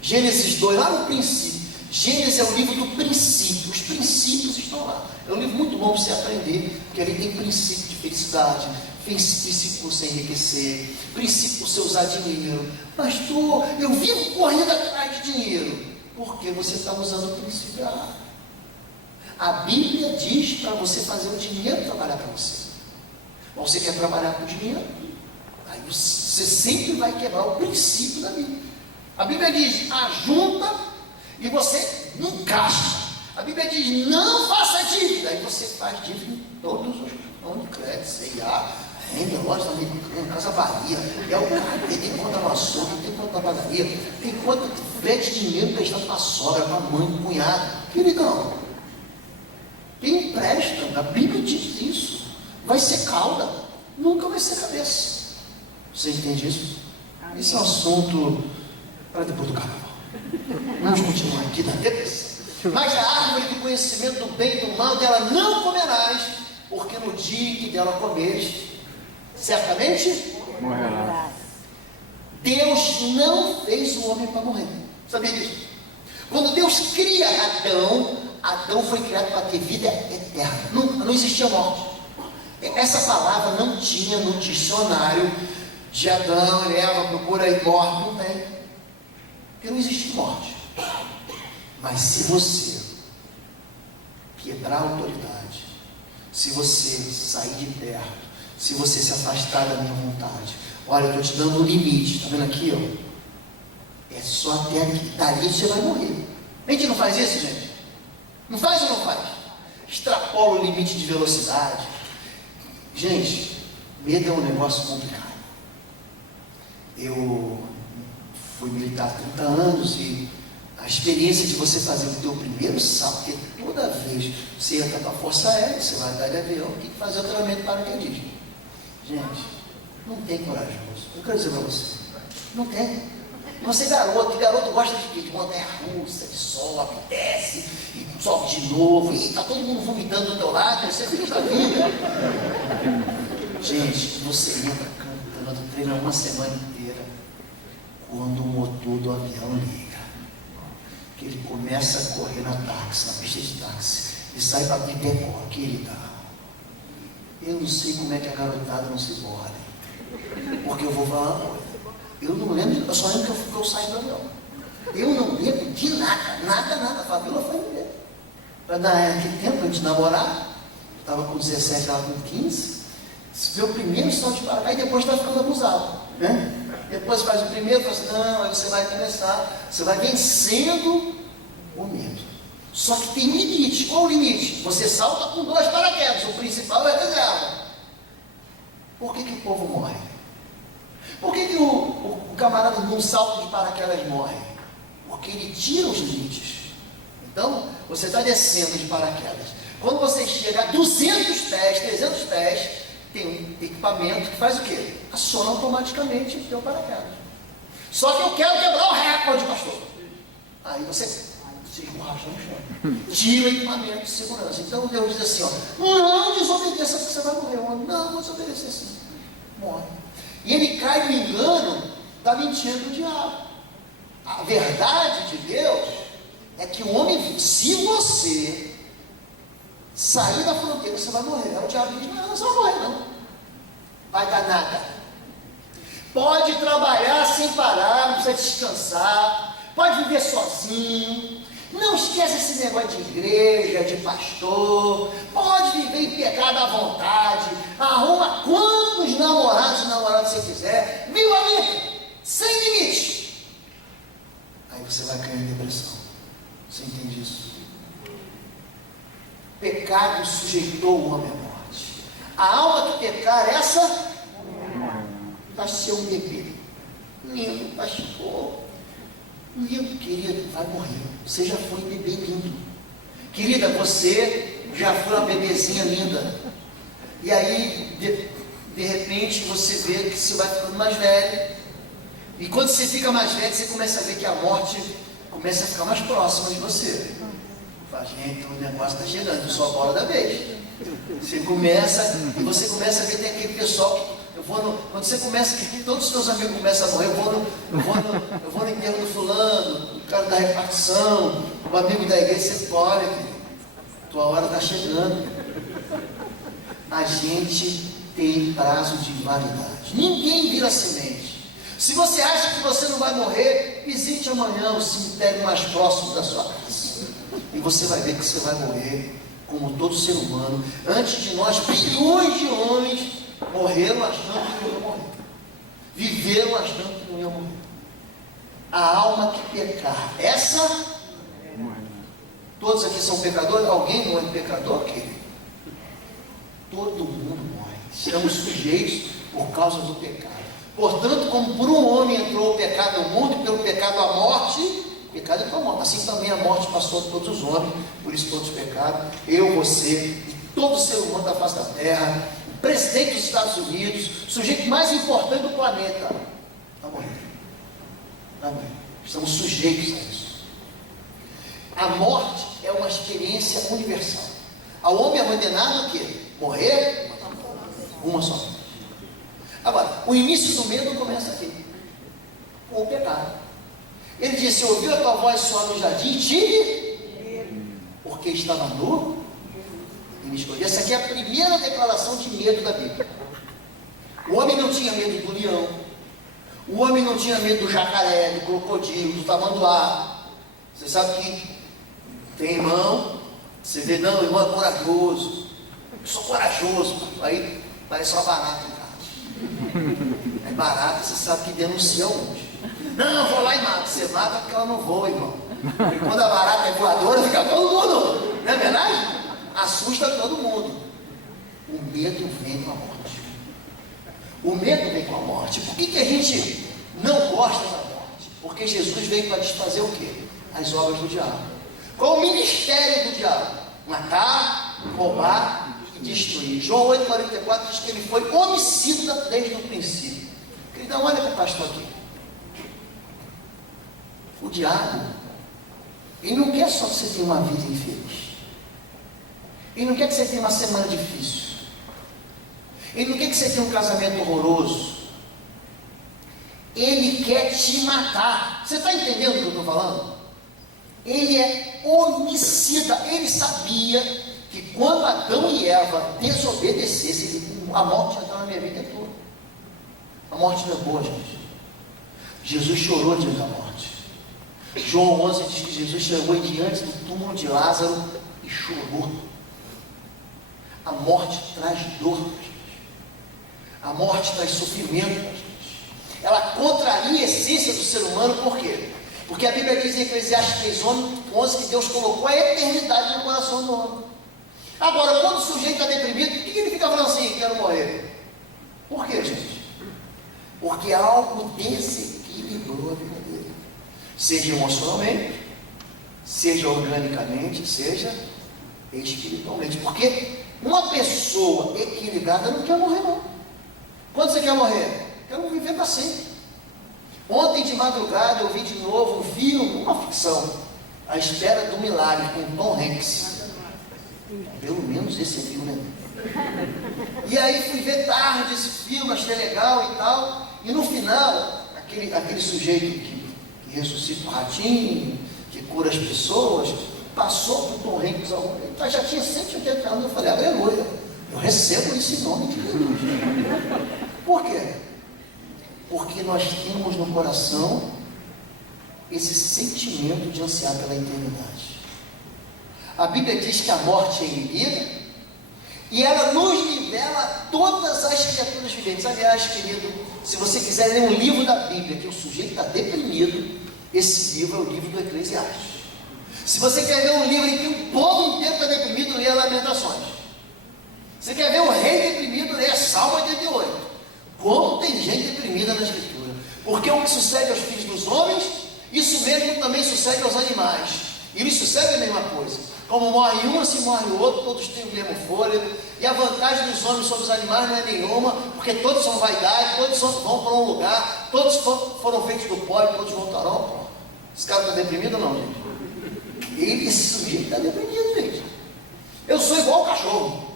Gênesis 2, lá no princípio. Gênesis é o livro do princípio. Os princípios estão lá. É um livro muito bom para você aprender, porque ali tem princípio de felicidade, princípio para você enriquecer, princípio para você usar dinheiro. Pastor, eu vivo correndo atrás de dinheiro. Porque você está usando o princípio errado. A Bíblia diz para você fazer o dinheiro trabalhar para você. Mas você quer trabalhar com dinheiro? Aí você sempre vai quebrar o princípio da Bíblia. A Bíblia diz: ajunta e você não gasta. A Bíblia diz: não faça dívida. Aí você faz dívida em todos os cartões de crédito, C&A, Renda, loja da Americana, Casa Bahia, é o cara, tem conta no açougue, tem conta na padaria, tem conta que pede dinheiro emprestado para a sogra, para a mãe, para o cunhado. Queridão, quem empresta, a Bíblia diz isso, vai ser cauda, nunca vai ser cabeça. Você entende isso? Amém. Esse é um assunto para depois do carnaval. Vamos continuar aqui na depressão. Mas a árvore do conhecimento do bem e do mal, dela não comerás, porque no dia que dela comeres, certamente morrerá. Deus não fez o homem para morrer. Sabia disso? Quando Deus cria Adão foi criado para ter vida eterna. Não existia morte. Essa palavra não tinha no dicionário de Adão e Eva, procura aí morte, não tem. Porque não existe morte. Mas se você quebrar a autoridade, se você sair de perto, se você se afastar da minha vontade, olha, eu estou te dando um limite, está vendo aqui, ó? É só até aqui, dali você vai morrer. A gente não faz isso, gente? Não faz ou não faz? Extrapola o limite de velocidade. Gente, medo é um negócio complicado. Eu fui militar há 30 anos e a experiência de você fazer o teu primeiro salto, porque toda vez você entra para a Força Aérea, você vai andar de avião, tem que fazer o treinamento para paraquedismo. Gente, não tem corajoso. Eu quero dizer para você, não tem. Você é garoto gosta de quê? De montanha-russa, que sobe, desce, e sobe de novo, e está todo mundo vomitando do teu lado, você é feliz da vida. Gente, você entra cantando, treina uma semana inteira, quando o motor do avião liga. que ele começa a correr na pista de táxi, e sai para abrir decor, querida. Eu não sei como é que a garotada não se borda, porque eu vou falar uma coisa. Eu não lembro, eu só lembro que eu saio do avião. Eu não lembro de nada. A Fabíola foi ver. Naquele tempo, a gente namorar, estava com 17, estava com 15. Se vê o primeiro salto de paraquedas e depois está ficando abusado, né? Depois faz o primeiro, fala assim, não, aí você vai começar, você vai vencendo o medo. Só que tem limite. Qual o limite? Você salta com 2 paraquedas, o principal é reserva. Por que o povo morre? Por que o camarada num salto de paraquedas morre? Porque ele tira os limites. Então, você está descendo de paraquedas. Quando você chega a 200 pés, 300 pés, tem um equipamento que faz o quê? Aciona automaticamente o teu paraquedas. Só que eu quero quebrar o recorde, pastor. Aí você se esborracha no chão. Tira o equipamento de segurança. Então Deus diz assim, ó, não desobedeça porque você vai morrer. Não, vou desobedecer sim. Morre. E ele cai no engano da mentira do diabo. A verdade de Deus é que o homem, se você sair da fronteira, você vai morrer. Aí o diabo diz, não, você não vai morrer não. Vai dar nada. Pode trabalhar sem parar, não precisa descansar, pode viver sozinho, não esqueça esse negócio de igreja, de pastor, pode viver em pecado à vontade, arruma quantos namorados e namoradas você quiser, meu amigo, sem limite. Aí você vai cair em depressão. Você entende isso? Pecado sujeitou o homem à morte. A alma que pecar, essa vai ser um bebê. Lindo, pastor. Lindo, querido, vai morrer. Você já foi bebê lindo. Querida, você já foi uma bebezinha linda. E aí, de repente, você vê que você vai ficando mais velho. E quando você fica mais velho, você começa a ver que a morte começa a ficar mais próxima de você. Fala, gente, o negócio está chegando, eu sou a bola da vez. Você começa, e você começa a ver, tem aquele pessoal que quando você começa, que todos os seus amigos começam a morrer, eu vou no enterro do fulano, o cara da repartição, o amigo da igreja, você olha, tua hora está chegando. A gente tem prazo de validade. Ninguém vira semente. Se você acha que você não vai morrer, visite amanhã o cemitério mais próximo da sua casa. E você vai ver que você vai morrer como todo ser humano. Antes de nós, bilhões de homens morreram achando que não iam morrer. Viveram achando que não iam morrer. A alma que pecar, essa, todos aqui são pecadores? Alguém não é pecador, querido? Todo mundo morre. Estamos sujeitos por causa do pecado. Portanto, como por um homem entrou o pecado no mundo, e pelo pecado a morte, o pecado é para a morte. Assim também a morte passou a todos os homens, por isso todos pecaram. Eu, você e todo ser humano da face da terra, o presidente dos Estados Unidos, o sujeito mais importante do planeta, está morrendo. Está morrendo. Estamos sujeitos a isso. A morte é uma experiência universal. Ao homem é ordenado o quê? Morrer? Uma só. Agora, o início do medo começa aqui, com o pecado. Ele disse, ouviu a tua voz soar no jardim, tive, porque estava nu e me escondi. Essa aqui é a primeira declaração de medo da Bíblia. O homem não tinha medo do leão, o homem não tinha medo do jacaré, do crocodilo, do tamanduá. Você sabe que tem irmão, você vê, não, o irmão é corajoso, eu sou corajoso, aí parece uma barata em casa. É barata, você sabe que denuncia onde. Não, eu vou lá e mato. Você mata porque ela não voa, irmão. Porque quando a barata é voadora, fica todo mundo, não é verdade? Assusta todo mundo. O medo vem com a morte. O medo vem com a morte. Por que a gente não gosta da morte? Porque Jesus veio para desfazer o quê? As obras do diabo. Qual o ministério do diabo? Matar, roubar e destruir. João 8,44 diz que ele foi homicida desde o princípio. Queridão, olha para o pastor aqui. O diabo, ele não quer só que você tenha uma vida infeliz. Ele não quer que você tenha uma semana difícil. Ele não quer que você tenha um casamento horroroso. Ele quer te matar. Você está entendendo o que eu estou falando? ele é homicida. Ele sabia que quando Adão e Eva desobedecessem, a morte ia estar na minha vida toda. A morte não é boa, gente. Jesus chorou diante da morte. João 11 diz que Jesus chegou diante do túmulo de Lázaro e chorou. A morte traz dor, gente. A morte traz sofrimento, gente. Ela contraria a essência do ser humano, por quê? Porque a Bíblia diz em Eclesiastes 3:11 que Deus colocou a eternidade no coração do homem. Agora, quando o sujeito está deprimido, por que ele fica falando assim, quero morrer? Por quê, gente? Porque algo desequilibrou a vida dele. Seja emocionalmente, seja organicamente, seja espiritualmente. Porque uma pessoa equilibrada não quer morrer, não. Quando você quer morrer? Quero viver para sempre. Ontem de madrugada eu vi de novo um filme, uma ficção, A Espera do Milagre, com Tom Hanks. Pelo menos esse filme, né? E aí fui ver tarde esse filme, achei legal e tal. E no final, aquele sujeito que ressuscita o ratinho, que cura as pessoas, passou para o Tom Hanks, ele já tinha 180 anos. Eu falei, aleluia, eu recebo isso em nome de Jesus. Por quê? Porque nós temos no coração esse sentimento de ansiar pela eternidade. A Bíblia diz que a morte é inibida e ela nos nivela a todas as criaturas viventes. Aliás, querido, se você quiser ler um livro da Bíblia que o sujeito está deprimido, esse livro é o livro do Eclesiastes. Se você quer ver um livro em que o povo inteiro está deprimido, leia Lamentações. Você quer ver um rei deprimido, leia Salmo 88. Como tem gente deprimida na Escritura? Porque o que sucede aos filhos dos homens, isso mesmo também sucede aos animais. E eles sucedem a mesma coisa. Como morre um, assim morre o outro, todos têm o mesmo fôlego. E a vantagem dos homens sobre os animais não é nenhuma, porque todos são vaidade, todos vão para um lugar, todos foram feitos do pó e todos voltarão ao pó. Esse cara está deprimido ou não, gente? Esse sujeito está deprimido, gente. Eu sou igual o cachorro.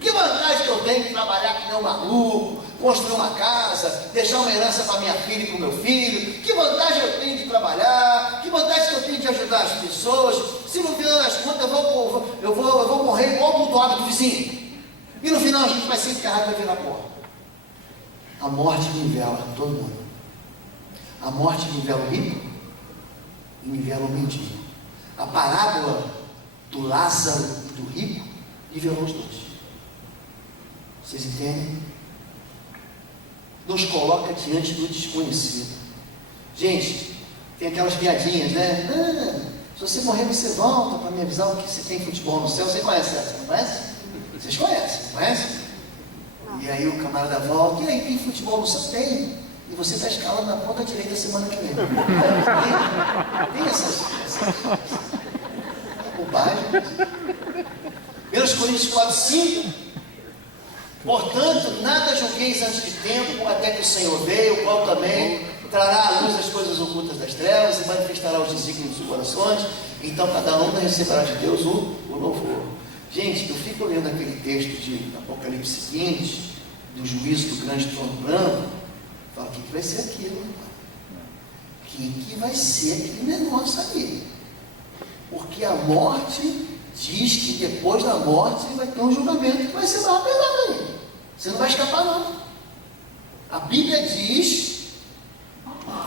Que vantagem que eu tenho de trabalhar que nem um maluco, construir uma casa, deixar uma herança para minha filha e para o meu filho? Que vantagem eu tenho de trabalhar? Que vantagem que eu tenho de ajudar as pessoas? Se no final das contas eu vou morrer igual o bulldog do vizinho. E no final a gente vai ser enterrado e vai virar pó. A morte nivela todo mundo. A morte nivela o rico e nivela o mendigo. A parábola do Lázaro e do rico nivelou os dois. Vocês entendem? Nos coloca diante do desconhecido. Gente, tem aquelas piadinhas, né? Se você morrer, você volta para me avisar que você tem futebol no céu. Você conhece essa, não conhece? Vocês conhecem, não conhecem? E aí o camarada volta, e aí tem futebol no céu? Tem. E você está escalando na ponta direita semana que vem. Tem essas bobagens. 1 Coríntios 4:5. Portanto, nada julgueis antes de tempo, até que o Senhor veio, o qual também trará à luz as coisas ocultas das trevas e manifestará os desígnios dos corações. Então cada um receberá de Deus o louvor. Gente, eu fico lendo aquele texto de Apocalipse 20, do juízo do grande trono branco, falo, o que vai ser aquilo? O que vai ser aquele negócio ali? Porque a morte diz que depois da morte vai ter um julgamento que vai ser mais pesado ainda. Você não vai escapar, não. A Bíblia diz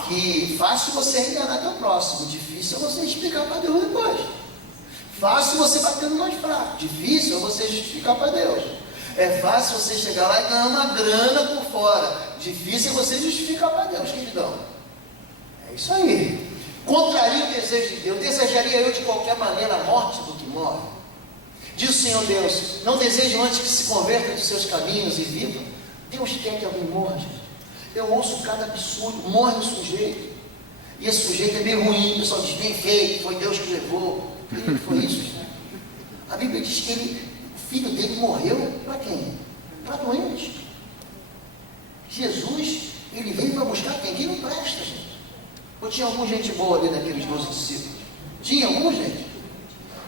que fácil você enganar teu próximo, difícil é você explicar para Deus depois. Fácil você bater no mais fraco, difícil é você justificar para Deus. É fácil você chegar lá e ganhar uma grana por fora, difícil é você justificar para Deus, queridão. É isso aí. Contraria o desejo de Deus. Desejaria eu de qualquer maneira a morte do que morre? Diz o Senhor Deus, não desejo antes que se converta dos seus caminhos e viva. Deus quer que alguém morra, gente. Eu ouço cada absurdo, morre o sujeito. E esse sujeito é meio ruim, o pessoal diz, bem feito, foi Deus que levou. Que foi isso, gente? A Bíblia diz que o filho dele morreu para quem? Para doente. Jesus, ele veio para buscar quem não presta, gente. Ou tinha alguma gente boa ali naqueles 12 discípulos? Tinha alguma gente?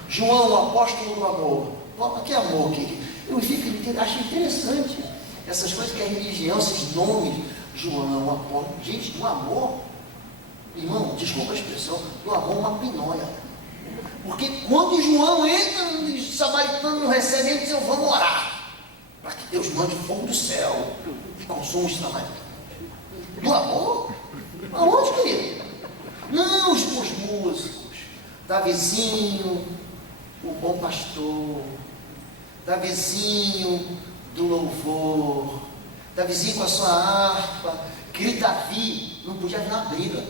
João, o apóstolo do amor. Que amor? Eu acho interessante essas coisas que a religião, esses nomes. João, o apóstolo. Gente, do amor, irmão, desculpa a expressão, do amor uma pinóia. Porque quando João entra, os samaritanos não recebem, eles dizem: vamos orar, para que Deus mande fogo do céu e consuma os samaritanos. Do amor? Aonde, querido? Não, os músicos, Davizinho, o bom pastor, Davizinho do louvor, Davizinho com a sua harpa. Querido, Davi não podia vir na briga.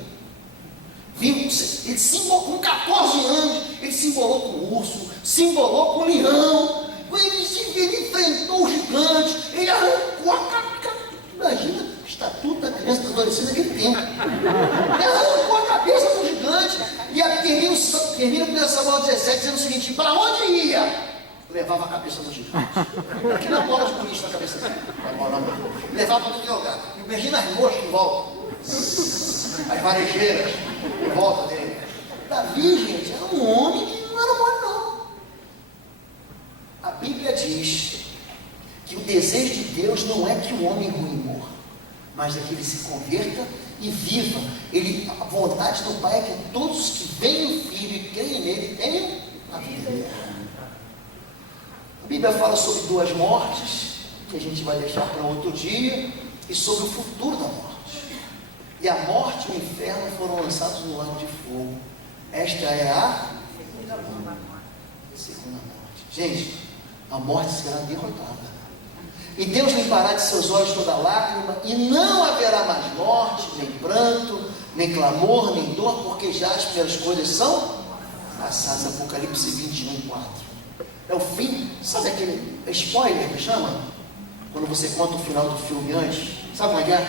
Ele se embolou com 14 anos, ele se embolou com o urso, se embolou com o leão, ele enfrentou o gigante, ele arrancou a cabeça. Imagina o estatuto da criança e do adolescente naquele tempo. Ele arrancou a cabeça do gigante e termina o Samuel 17 dizendo o seguinte: para onde ia? Levava a cabeça do gigante. Aqui na bola de polícia, na cabeça dele. Levava para todo lugar. Imagina as moscas em volta, as varejeiras em volta dele. Davi, gente, era um homem que não era mole, não. A Bíblia diz que o desejo de Deus não é que o homem ruim morra, mas é que ele se converta e viva. A vontade do Pai é que todos os que veem o Filho e creem nele tenham a vida eterna. A Bíblia fala sobre 2 mortes, que a gente vai deixar para outro dia, e sobre o futuro da morte. E a morte e o inferno foram lançados no lago de fogo. Esta é a segunda morte. Gente, a morte será derrotada. E Deus limpará de seus olhos toda lágrima, e não haverá mais morte, nem pranto, nem clamor, nem dor, porque já as primeiras coisas são passadas. Apocalipse 21:4. É o fim, sabe aquele spoiler que chama? Quando você conta o final do filme antes, sabe como é que é?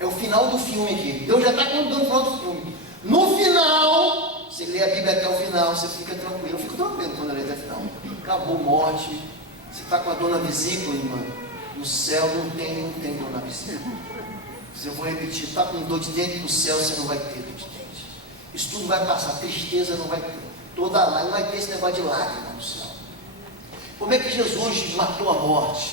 É o final do filme aqui. Deus já está contando o final do filme. No final, você lê a Bíblia até o final, você fica tranquilo. Eu fico tranquilo quando eu leio até o final. Acabou morte. Você está com a dor na vesícula, irmã. No céu não tem dor na vesícula. Se eu vou repetir, está com dor de dente, no céu você não vai ter dor de dente. Isso tudo vai passar, tristeza não vai ter. Toda lá, não vai ter esse negócio de lágrima no céu. Como é que Jesus matou a morte?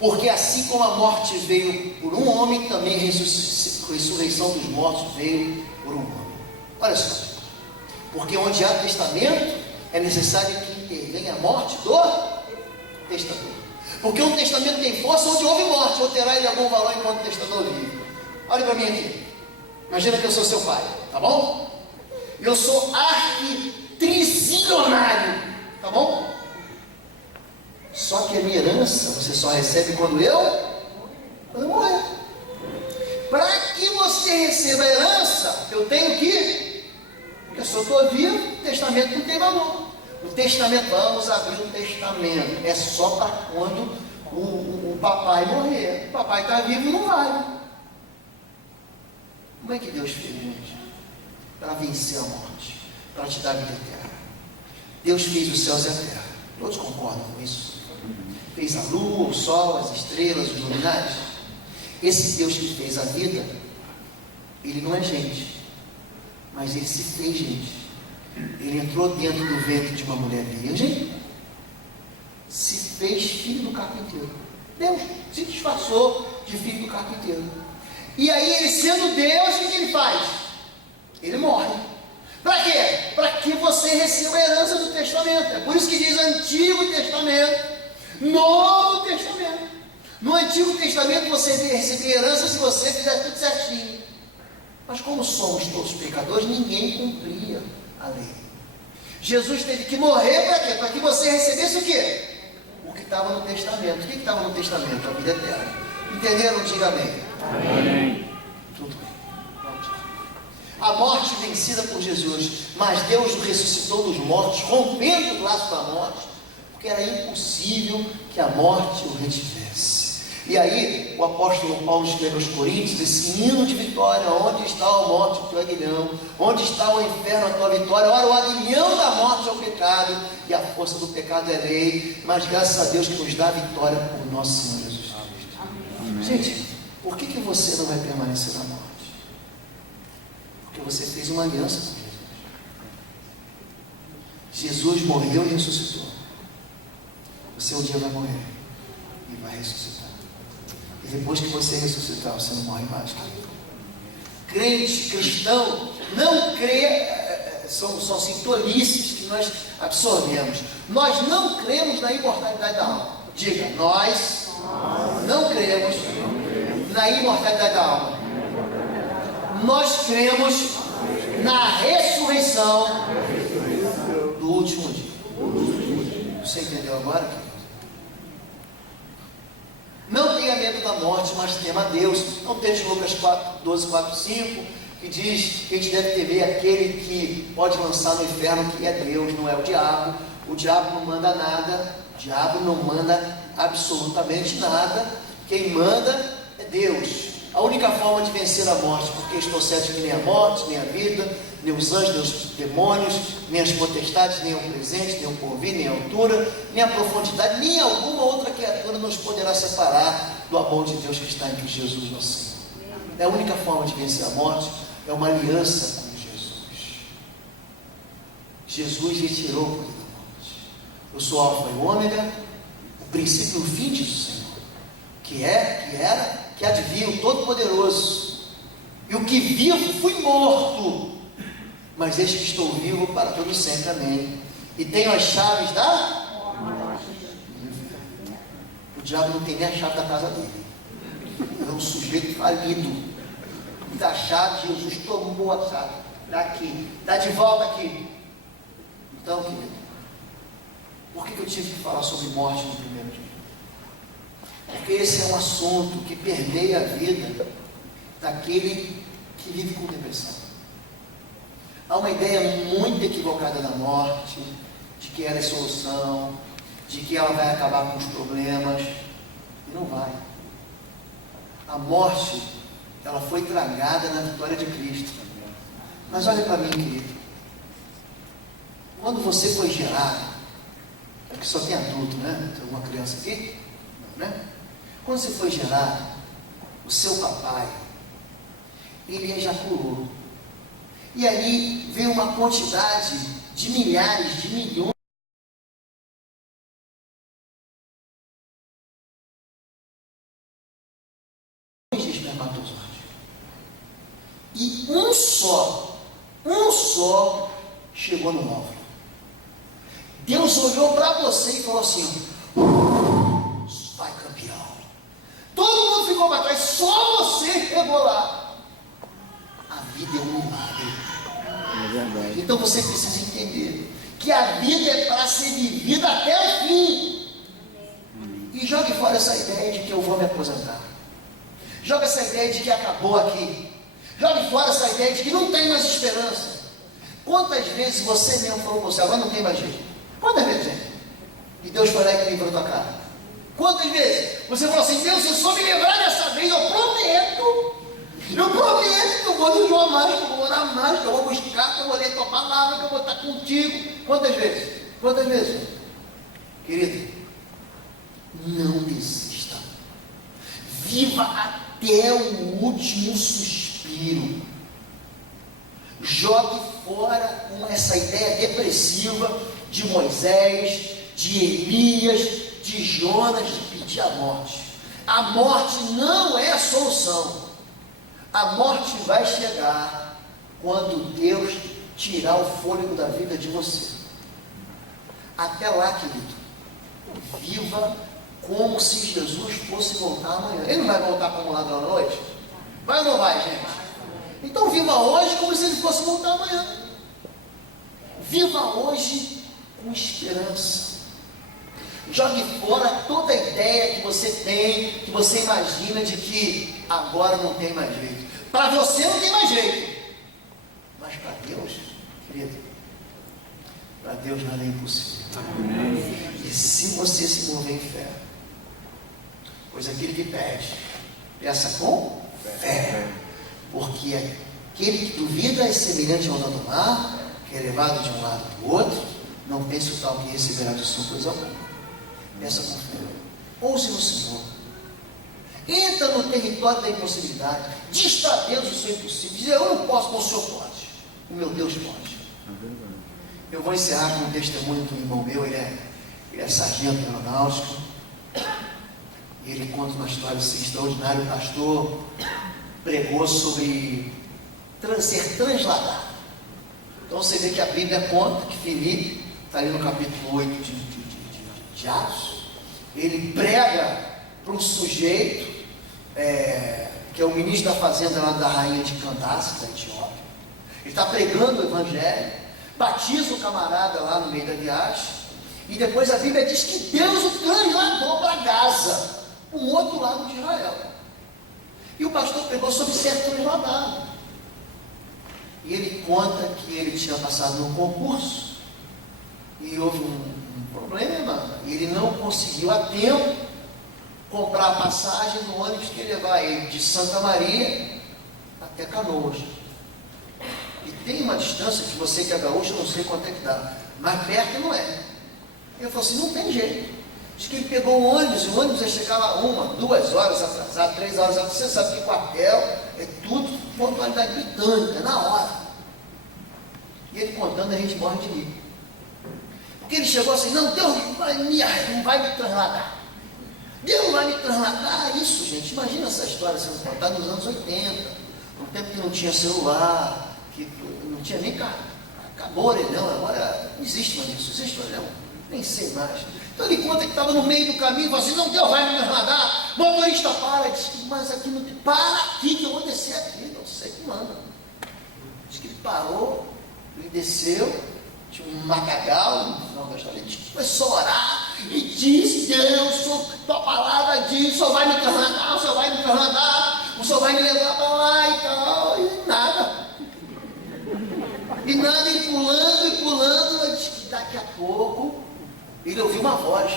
Porque assim como a morte veio por um homem, também a ressurreição dos mortos veio por um homem. Olha só. Porque onde há testamento, é necessário que intervenha a morte do testador. Porque um testamento tem força onde houve morte, ou terá ele algum valor enquanto o testador vive. Olha para mim aqui. Imagina que eu sou seu pai, tá bom? Eu sou arquitrizilionário, tá bom? Só que a minha herança você só recebe quando eu morrer. Para que você receba a herança, eu tenho que, porque se eu estou vivo, o testamento não tem valor. O testamento, vamos abrir um testamento, é só para quando o papai morrer. O papai está vivo e não vale. Como é que Deus fez, gente? Para vencer a morte, para te dar a vida eterna. Deus fez os céus e a terra. Todos concordam com isso? Fez a lua, o sol, as estrelas, os luminares. Esse Deus que fez a vida, ele não é gente, mas ele se fez gente. Ele entrou dentro do ventre de uma mulher virgem, se fez filho do carpinteiro. Deus se disfarçou de filho do carpinteiro. E aí, ele sendo Deus, o que ele faz? Ele morre. Para quê? Para que você receba a herança do testamento. É por isso que diz Antigo Testamento, Novo Testamento. No Antigo Testamento você recebia herança se você fizesse tudo certinho. Mas como somos todos pecadores, ninguém cumpria a lei. Jesus teve que morrer para quê? Para que você recebesse o quê? O que estava no testamento. O que estava no testamento? A vida eterna. Entenderam? Diga amém. Amém. Tudo bem. Vamos lá. A morte vencida por Jesus, mas Deus o ressuscitou dos mortos, rompendo o laço da morte, porque era impossível que a morte o retivesse. E aí, o apóstolo Paulo escreve aos Coríntios esse hino de vitória: onde está a morte, o teu aguilhão? Onde está o inferno, a tua vitória? Ora, o aguilhão da morte é o pecado, e a força do pecado é lei, mas graças a Deus que nos dá a vitória por nosso Senhor Jesus Cristo. Amém. Gente, por que você não vai permanecer na morte? Porque você fez uma aliança com Jesus. Jesus morreu e ressuscitou. Você um dia vai morrer e vai ressuscitar. E depois que você ressuscitar, você não morre mais, querido. Crente, cristão, não creia, são assim, tolices que nós absorvemos. Nós não cremos na imortalidade da alma. Diga, nós não cremos na imortalidade da alma. Nós cremos na ressurreição do último dia. Você entendeu agora, querido? Não tenha medo da morte, mas tema a Deus. Não tem Lucas 12, 4, 5, que diz que a gente deve temer aquele que pode lançar no inferno, que é Deus, não é o diabo. O diabo não manda nada, o diabo não manda absolutamente nada. Quem manda é Deus. A única forma de vencer a morte, porque estou certo que nem a morte, nem a vida, nem os anjos, nem os demônios, nem as potestades, nem o presente, nem o porvir, nem a altura, nem a profundidade, nem alguma outra criatura nos poderá separar do amor de Deus que está entre Jesus, nosso Senhor. É a única forma de vencer a morte, é uma aliança com Jesus. Jesus retirou o poder da morte. Eu sou o Alfa e o Ômega, o princípio e o fim, diz o Senhor, que é, que era, que há de vir, o Todo-Poderoso. E o que vivo fui morto, mas eis que estou vivo para todo sempre, amém. E tenho as chaves da morte. O diabo não tem nem a chave da casa dele. É um sujeito falido. Da chave, Jesus tomou a chave. Daqui, dá de volta aqui. Então, querido, por que eu tive que falar sobre morte no primeiro dia? Porque esse é um assunto que permeia a vida daquele que vive com depressão. Há uma ideia muito equivocada da morte, de que ela é solução, de que ela vai acabar com os problemas, e não vai. A morte, ela foi tragada na vitória de Cristo. Mas olha para mim, querido, quando você foi gerado, é que só tem adulto, né? Tem alguma criança aqui? Não, né? Quando você foi gerado, o seu papai, ele ejaculou. E aí veio uma quantidade de milhares, de milhões de espermatozoides. E um só chegou no óvulo. Deus olhou para você e falou assim: vai, campeão. Todo mundo ficou para trás, só você pegou lá. A vida é um milagre. É verdade. Então você precisa entender que a vida é para ser vivida até o fim. E jogue fora essa ideia de que eu vou me aposentar. Joga essa ideia de que acabou aqui. Jogue fora essa ideia de que não tem mais esperança. Quantas vezes você mesmo falou para você: agora não tem mais jeito? Quantas vezes, gente? E Deus foi lá e livrou tua cara. Quantas vezes você falou assim: Deus, se eu só me lembrar dessa vez, eu prometo que eu vou jejuar mais, que eu vou orar mais, que eu vou buscar, que eu vou ler tua palavra, que eu vou estar contigo. Quantas vezes? Quantas vezes? Querido, não desista. Viva até o último suspiro. Jogue fora com essa ideia depressiva de Moisés, de Elias, de Jonas, de pedir a morte. A morte não é a solução. A morte vai chegar quando Deus tirar o fôlego da vida de você. Até lá, querido, viva como se Jesus fosse voltar amanhã. Ele não vai voltar como ladrão à noite? Vai ou não vai, gente? Então viva hoje como se ele fosse voltar amanhã. Viva hoje com esperança. Jogue fora toda a ideia que você tem, que você imagina de que agora não tem mais jeito. Para você não tem mais jeito. Mas para Deus, querido, para Deus nada é impossível. E se você se mover em fé, pois aquele que pede, peça com fé. Porque aquele que duvida é semelhante ao onda do mar, que é levado de um lado para o outro. Não pense o tal que receberá do Senhor coisa alguma. Peça com fé. Ouse no Senhor. Entra no território da impossibilidade. Diz para Deus o seu impossível. Diz: eu não posso, mas o Senhor pode. O meu Deus pode. Eu vou encerrar com um testemunho do irmão meu. Ele é sargento aeronáutico. Ele conta uma história assim, extraordinária. O pastor pregou sobre ser transladado. Então você vê que a Bíblia conta que Filipe, está ali no capítulo 8 de Atos, ele prega para um sujeito, que é o ministro da fazenda lá da rainha de Candace, da Etiópia. Ele está pregando o evangelho, batiza o camarada lá no meio da viagem, e depois a Bíblia diz que Deus o trasladou para Gaza, um outro lado de Israel. E o pastor pegou sobre ser transladado. E ele conta que ele tinha passado num concurso, e houve um problema, e ele não conseguiu a tempo comprar a passagem no ônibus que ia levar ele de Santa Maria até Canoas. E tem uma distância que você que é gaúcho, eu não sei quanto é que dá, mas perto não é. Ele falou assim, não tem jeito. Diz que ele pegou o ônibus, e o ônibus ia chegar lá 1, 2 horas atrasado, 3 horas atrasado. Você sabe que quartel é tudo pontualidade britânica, na hora. E ele contando, a gente morre de rir. Porque ele chegou assim, não, Deus não vai me trasladar. Deus vai me trasladar. Isso, gente, imagina essa história sendo contada nos anos 80, no tempo que não tinha celular, que não tinha nem carro. Acabou o orelhão, agora não existe mais isso, existe orelhão, nem sei mais. Então ele conta que estava no meio do caminho e falou assim, não, Deus vai me trasladar. O motorista para, diz que, mas aqui não tem, para aqui que eu vou descer aqui, não sei que manda. Diz que ele parou, ele desceu, tinha um matagal no final da história, ele disse que começou a orar e disse, Deus, tua palavra diz, o Senhor vai me trasladar, o Senhor vai me trasladar, o Senhor vai me levar para lá e tal, e nada. E nada, e pulando, eu disse que daqui a pouco ele ouviu uma voz.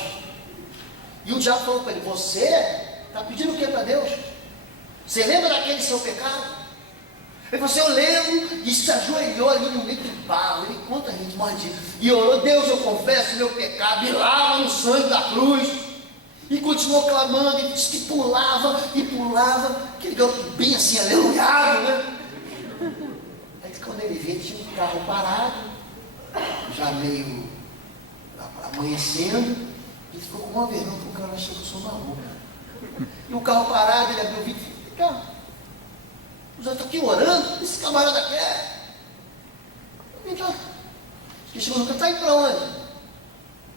E o diabo falou para ele, você está pedindo o que para Deus? Você lembra daquele seu pecado? Ele falou assim, eu lembro, e se ajoelhou ali no meio do barro. Ele conta, a gente morre de... E orou, Deus, eu confesso o meu pecado, me lava no sangue da cruz. E continuou clamando, e disse que pulava, aquele garoto bem assim, aleluiado, né? Aí quando ele viu, tinha um carro parado, já meio amanhecendo, ele ficou com uma vergonha, porque o cara achou que eu sou maluco. E o carro parado, ele abriu o vidro e falou, cara, já estou aqui orando, esse camarada quer. Vem cá. Ele chegou no canto, está indo para onde?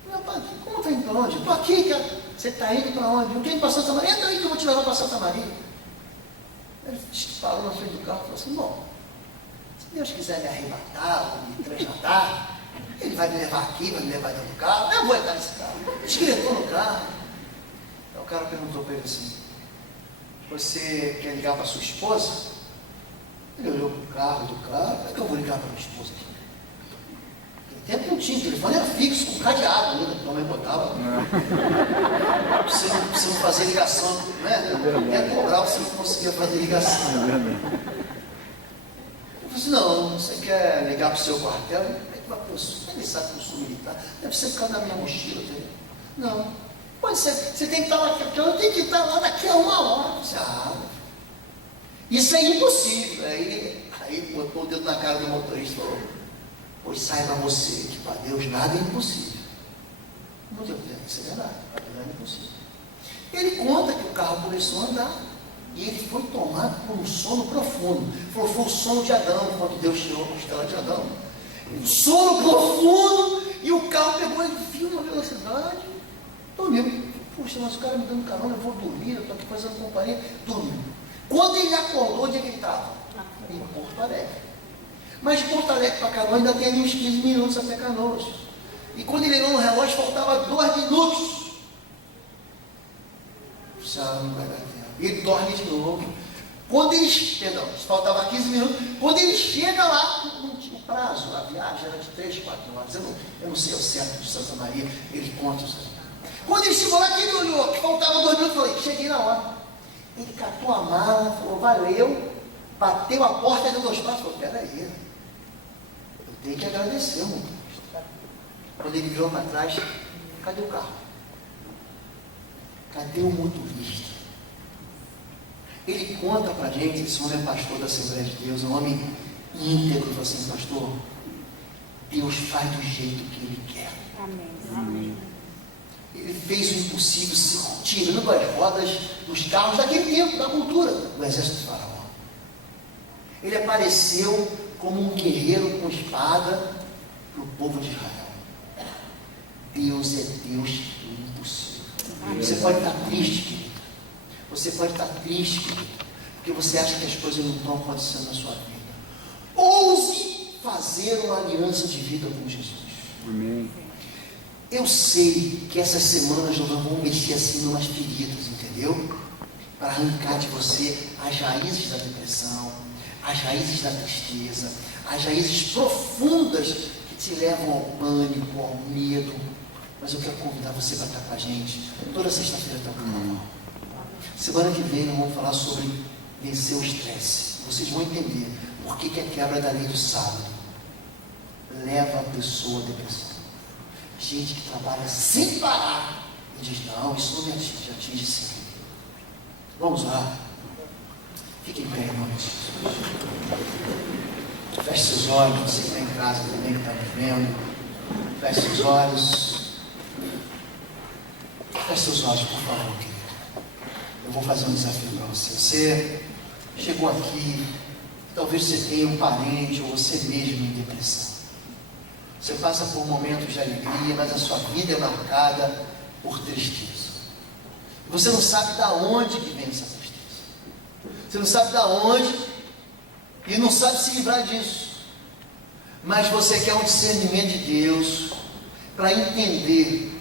Meu pai, como está indo para onde? Estou aqui, cara. Você está indo para onde? Eu quero ir para Santa Maria, entra aí que eu vou te levar para Santa Maria. Ele disse que parou na frente do carro e falou assim, bom, se Deus quiser me arrebatar, ou me trasladar, ele vai me levar aqui, vai me levar dentro do carro, eu vou entrar nesse carro. Diz que ele entrou no carro. Aí o cara perguntou para ele assim, você quer ligar para sua esposa? Ele olhou para o carro do cara, como é que eu vou ligar para minha esposa aqui? Naquele tempo não tinha, o telefone era fixo, com cadeado ainda, que a mãe botava. Você não fazer ligação, né? Ia cobrar, você não conseguia fazer ligação. Eu falei assim, não, você quer ligar para o seu quartel? Ele sabe que eu sou militar, deve ser por causa da minha mochila. Não, pode ser, você tem que estar lá, eu tenho que estar lá daqui a 1 hora. Você, isso é impossível. Aí botou o dedo na cara do motorista e falou, pois saiba você que para Deus nada é impossível. Não tem que isso é verdade, para Deus nada é impossível. Ele conta que o carro começou a andar e ele foi tomado por um sono profundo. Falou, foi o sono de Adão, quando Deus tirou a costela de Adão. Um sono profundo, e o carro pegou, ele viu uma velocidade, dormiu. Puxa, mas o cara me dando carona, eu vou dormir, eu estou aqui fazendo companhia. Dormiu. Quando ele acordou, onde é que ele estava? Em Porto Alegre. Mas de Porto Alegre para Canoas ainda tem ali uns 15 minutos até Canoas. E quando ele olhou no relógio, faltava 2 minutos. Não vai dar tempo. Ele dorme de novo. Quando ele, perdão, faltava 15 minutos. Quando ele chega lá, não tinha prazo, a viagem era de 3, 4 horas. Eu não sei o certo de Santa Maria, ele conta isso. Quando ele chegou lá, que ele olhou, que faltava 2 minutos, eu falei, cheguei na hora. Ele catou a mala, falou, valeu, bateu a porta e deu 2 passos. Falou, peraí, eu tenho que agradecer, mano. Quando ele virou para trás, cadê o carro? Cadê o motorista? Ele conta para a gente, esse homem é pastor da Assembleia de Deus, um homem íntegro, falou assim, pastor, Deus faz do jeito que Ele quer. Amém. Amém. Ele fez o impossível, tirando as rodas dos carros daquele tempo, da cultura do exército de Faraó. Ele apareceu como um guerreiro com espada para o povo de Israel. Deus é Deus do impossível. Você pode estar triste, querido. Você pode estar triste, querido, porque você acha que as coisas não estão acontecendo na sua vida. Ouse fazer uma aliança de vida com Jesus. Amém. Eu sei que essas semanas nós vamos mexer assim em umas feridas, entendeu? Para arrancar de você as raízes da depressão, as raízes da tristeza, as raízes profundas que te levam ao pânico, ao medo. Mas eu quero convidar você para estar com a gente toda sexta-feira até o carnaval. Semana que vem nós vamos falar sobre vencer o estresse. Vocês vão entender por que a quebra da lei do sábado leva a pessoa à depressão. Gente que trabalha sem parar e diz: não, isso não me atinge sim. Vamos lá. Fique em pé, em nome de Jesus. Feche seus olhos, você que está em casa também, que está me vendo. Feche seus olhos. Feche seus olhos, por favor, querido. Eu vou fazer um desafio para você. Você chegou aqui, talvez você tenha um parente ou você mesmo em depressão. Você passa por momentos de alegria, mas a sua vida é marcada por tristeza. Você não sabe de onde que vem essa tristeza. Você não sabe de onde e não sabe se livrar disso. Mas você quer um discernimento de Deus para entender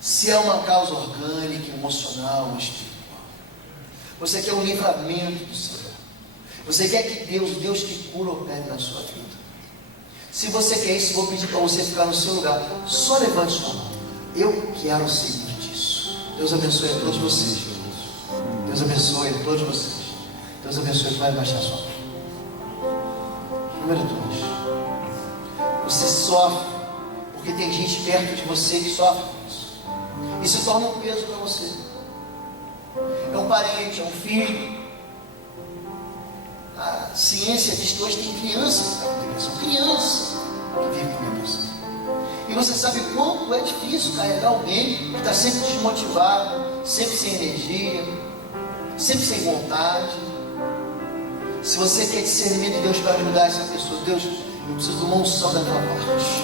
se é uma causa orgânica, emocional ou espiritual. Você quer um livramento do Senhor. Você quer que Deus que cura, opere na sua vida. Se você quer isso, vou pedir para você ficar no seu lugar. Só levante sua mão. Eu quero ser livre disso. Deus abençoe a todos vocês. Deus abençoe a todos vocês. Deus abençoe. Vai baixar sua mão. Número 2. Você sofre porque tem gente perto de você que sofre com isso. Isso torna um peso para você. É um parente, é um filho. A ciência diz que hoje tem criança que está com depressão. Criança que vive com depressão. E você sabe quanto é difícil carregar alguém que está sempre desmotivado, sempre sem energia, sempre sem vontade. Se você quer discernimento de Deus para ajudar essa pessoa, Deus, eu preciso de uma unção da tua parte.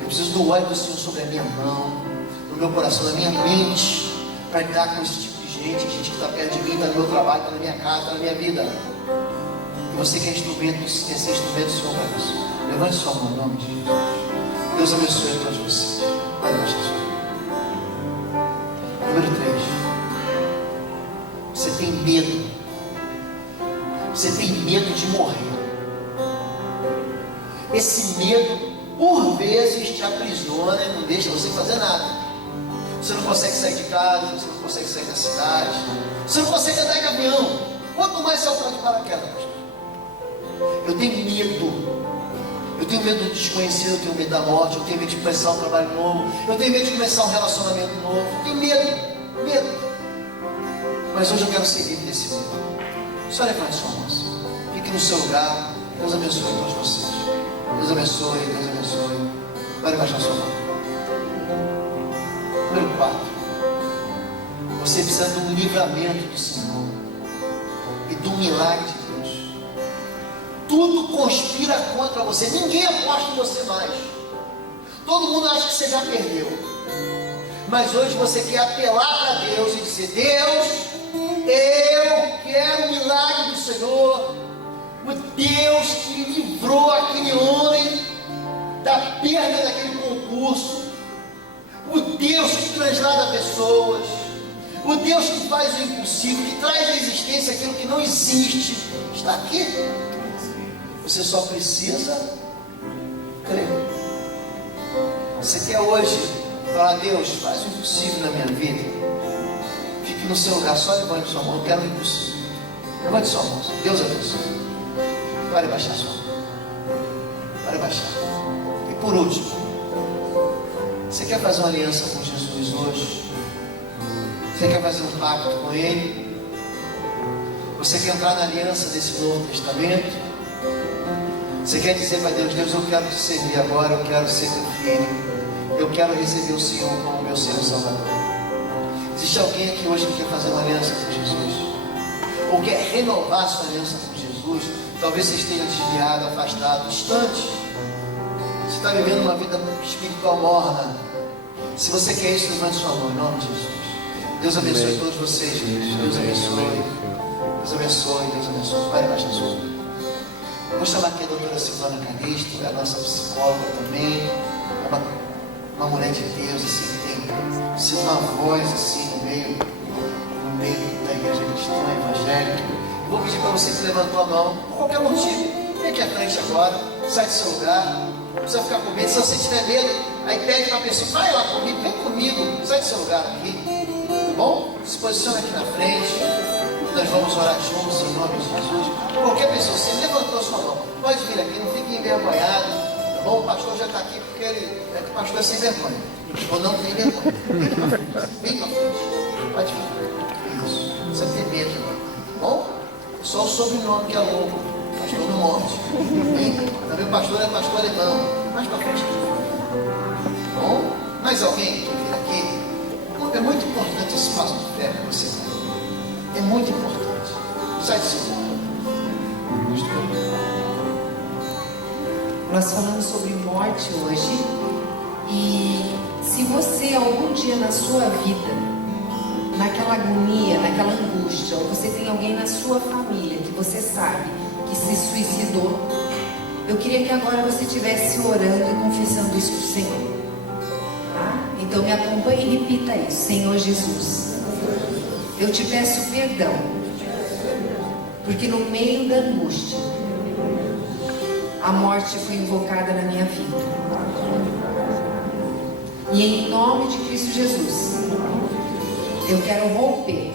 Eu preciso do óleo do Senhor sobre a minha mão, no meu coração, na minha mente, para lidar com esse tipo de gente que está perto de mim, está no meu trabalho, está na minha casa, está na minha vida. E você quer instrumento, quer ser instrumento do Senhor para isso. Levante sua mão em nome de Jesus. Deus abençoe a todos vocês. Vai baixar sua mão. Número 3. Você tem medo. Você tem medo de morrer. Esse medo, por vezes, te aprisiona e não deixa você fazer nada. Você não consegue sair de casa, você não consegue sair da cidade, você não consegue andar de avião. Quanto mais saltar de paraquedas, pastor? Eu tenho medo. Eu tenho medo do desconhecido, eu tenho medo da morte, eu tenho medo de começar um trabalho novo, eu tenho medo de começar um relacionamento novo, eu tenho medo. Mas hoje eu quero ser livre desse medo. Só levante sua mão. Fique no seu lugar. Deus abençoe a todos vocês. Deus abençoe, Deus abençoe. Pode baixar sua mão. Número 4. Você precisa de um livramento do Senhor e de um milagre de Deus. Tudo conspira contra você. Ninguém aposta em você mais. Todo mundo acha que você já perdeu. Mas hoje você quer apelar para Deus e dizer: Deus, eu quero o milagre do Senhor. O Deus que livrou aquele homem da perda daquele concurso. O Deus que translada pessoas. O Deus que faz o impossível, que traz à existência aquilo que não existe, está aqui. Você só precisa crer. Você quer hoje falar: Deus, faz o impossível na minha vida. Fique no seu lugar, só levante sua mão. Eu quero o impossível. Levante sua mão. Deus abençoe. Pode baixar sua mão. Pode baixar. E por último, você quer fazer uma aliança com Jesus hoje? Você quer fazer um pacto com Ele? Você quer entrar na aliança desse Novo Testamento? Você quer dizer para Deus: Deus, eu quero te servir agora, eu quero ser teu filho, eu quero receber o Senhor como meu Senhor e Salvador. Existe alguém aqui hoje que quer fazer uma aliança com Jesus? Ou quer renovar a sua aliança com Jesus? Jesus. Talvez você esteja desviado, afastado, distante. Você está vivendo uma vida espiritual morna. Se você quer isso, levante sua mão em nome de Jesus. Deus abençoe todos vocês, gente. Deus abençoe. Deus abençoe, Deus abençoe. Vai mais na sua vida. Vou chamar aqui a doutora Silvana Canisto, é a nossa psicóloga também. É uma mulher de Deus, assim, tem sido uma voz assim no meio da igreja cristã, evangélica. Vou pedir para você que levantou a mão, por qualquer motivo, vem aqui à frente agora, sai do seu lugar, não precisa ficar com medo. Se você tiver medo, aí pede para a pessoa, vai lá comigo, vem comigo, sai do seu lugar aqui, tá bom? Se posiciona aqui na frente, nós vamos orar juntos em nome de Jesus. Qualquer pessoa, você levantou a sua mão, pode vir aqui, não fique envergonhado, tá bom? O pastor já está aqui porque ele é que o pastor é sem vergonha, ou não tem vergonha. Vem para frente, pode vir. Isso, não precisa ter medo, tá bom? Só o sobrenome que é louco, pastor do monte. Também o pastor é pastor alemão. Mais para frente. Bom, mais alguém que vir aqui? É muito importante esse passo de fé que você tem. É muito importante. Sai do seu lugar. Nós falamos sobre morte hoje. E se você algum dia na sua vida, naquela agonia, naquela angústia, ou você tem alguém na sua família que você sabe que se suicidou, eu queria que agora você estivesse orando e confessando isso para o Senhor, tá? Então me acompanhe e repita isso. Senhor Jesus, eu te peço perdão, porque no meio da angústia a morte foi invocada na minha vida, e em nome de Cristo Jesus eu quero romper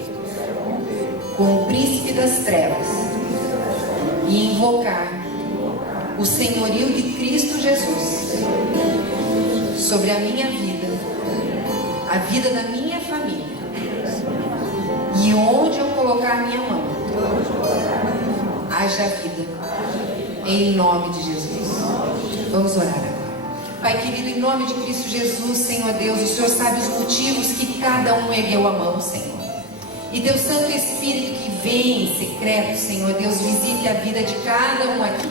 com o príncipe das trevas e invocar o senhorio de Cristo Jesus sobre a minha vida, a vida da minha família, e onde eu colocar a minha mão, haja vida, em nome de Jesus. Vamos orar agora. Pai querido, em nome de Cristo Jesus, Senhor Deus, o Senhor sabe os motivos que cada um ergueu a mão, Senhor. E Deus Santo Espírito que vem em secreto, Senhor Deus, visite a vida de cada um aqui.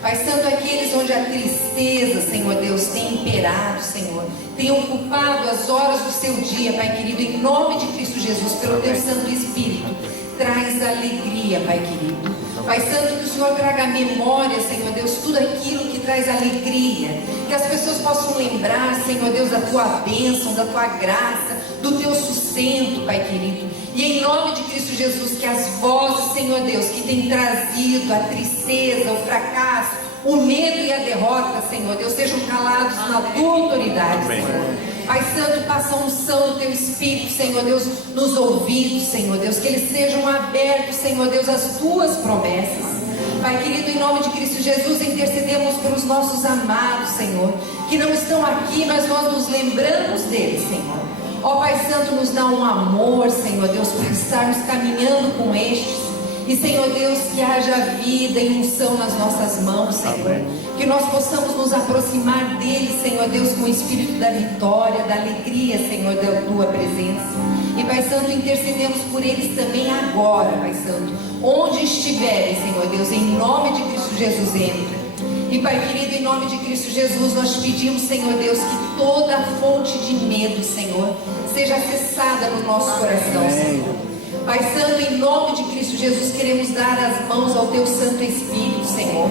Pai Santo, aqueles onde a tristeza, Senhor Deus, tem imperado, Senhor, tem ocupado as horas do seu dia, Pai querido, em nome de Cristo Jesus, pelo Deus Santo Espírito, traz alegria, Pai querido. Pai Santo, que o Senhor traga à memória, Senhor Deus, tudo aquilo que traz alegria, que as pessoas possam lembrar, Senhor Deus, da tua bênção, da tua graça, do teu sustento, Pai querido. E em nome de Cristo Jesus, que as vozes, Senhor Deus, que tem trazido a tristeza, o fracasso, o medo e a derrota, Senhor Deus, sejam calados na tua autoridade, Senhor. Pai Santo, passa a unção do teu Espírito, Senhor Deus, nos ouvidos, Senhor Deus, que eles sejam abertos, Senhor Deus, às tuas promessas. Pai querido, em nome de Cristo Jesus, intercedemos pelos nossos amados, Senhor, que não estão aqui, mas nós nos lembramos deles, Senhor. Ó Pai Santo, nos dá um amor, Senhor Deus, para estarmos caminhando com estes. E Senhor Deus, que haja vida e unção nas nossas mãos, Senhor. Amém. Que nós possamos nos aproximar deles, Senhor Deus, com o espírito da vitória, da alegria, Senhor, da tua presença. E Pai Santo, intercedemos por eles também agora, Pai Santo, onde estiverem, Senhor Deus, em nome de Cristo Jesus, entra. E Pai querido, em nome de Cristo Jesus, nós pedimos, Senhor Deus, que toda fonte de medo, Senhor, seja cessada no nosso coração, Senhor. Pai Santo, em nome de Cristo Jesus, queremos dar as mãos ao Teu Santo Espírito, Senhor,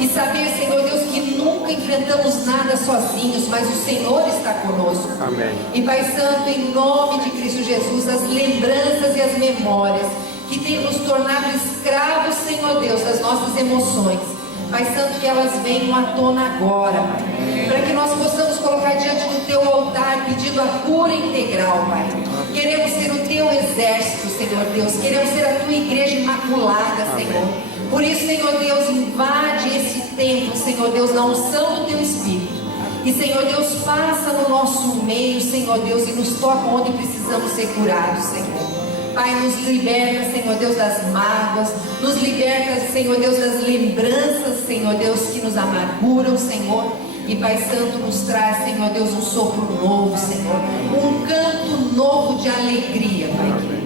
e saber, Senhor Deus, que nunca enfrentamos nada sozinhos, mas o Senhor está conosco. Amém. E Pai Santo, em nome de Cristo Jesus, as lembranças e as memórias que têm nos tornado escravos, Senhor Deus, das nossas emoções, Pai Santo, que elas venham à tona agora, Pai, para que nós possamos colocar diante do Teu altar, pedindo a cura integral, Pai. Queremos ser o Teu exército, Senhor Deus, queremos ser a Tua igreja imaculada, Senhor. Por isso, Senhor Deus, invade esse templo, Senhor Deus, na unção do Teu Espírito. E, Senhor Deus, passa no nosso meio, Senhor Deus, e nos toca onde precisamos ser curados, Senhor. Pai, nos liberta, Senhor Deus, das mágoas, nos liberta, Senhor Deus, das lembranças, Senhor Deus, que nos amarguram, Senhor. E Pai Santo, nos traz, Senhor Deus, um sopro novo, Senhor, um canto novo de alegria, Pai querido.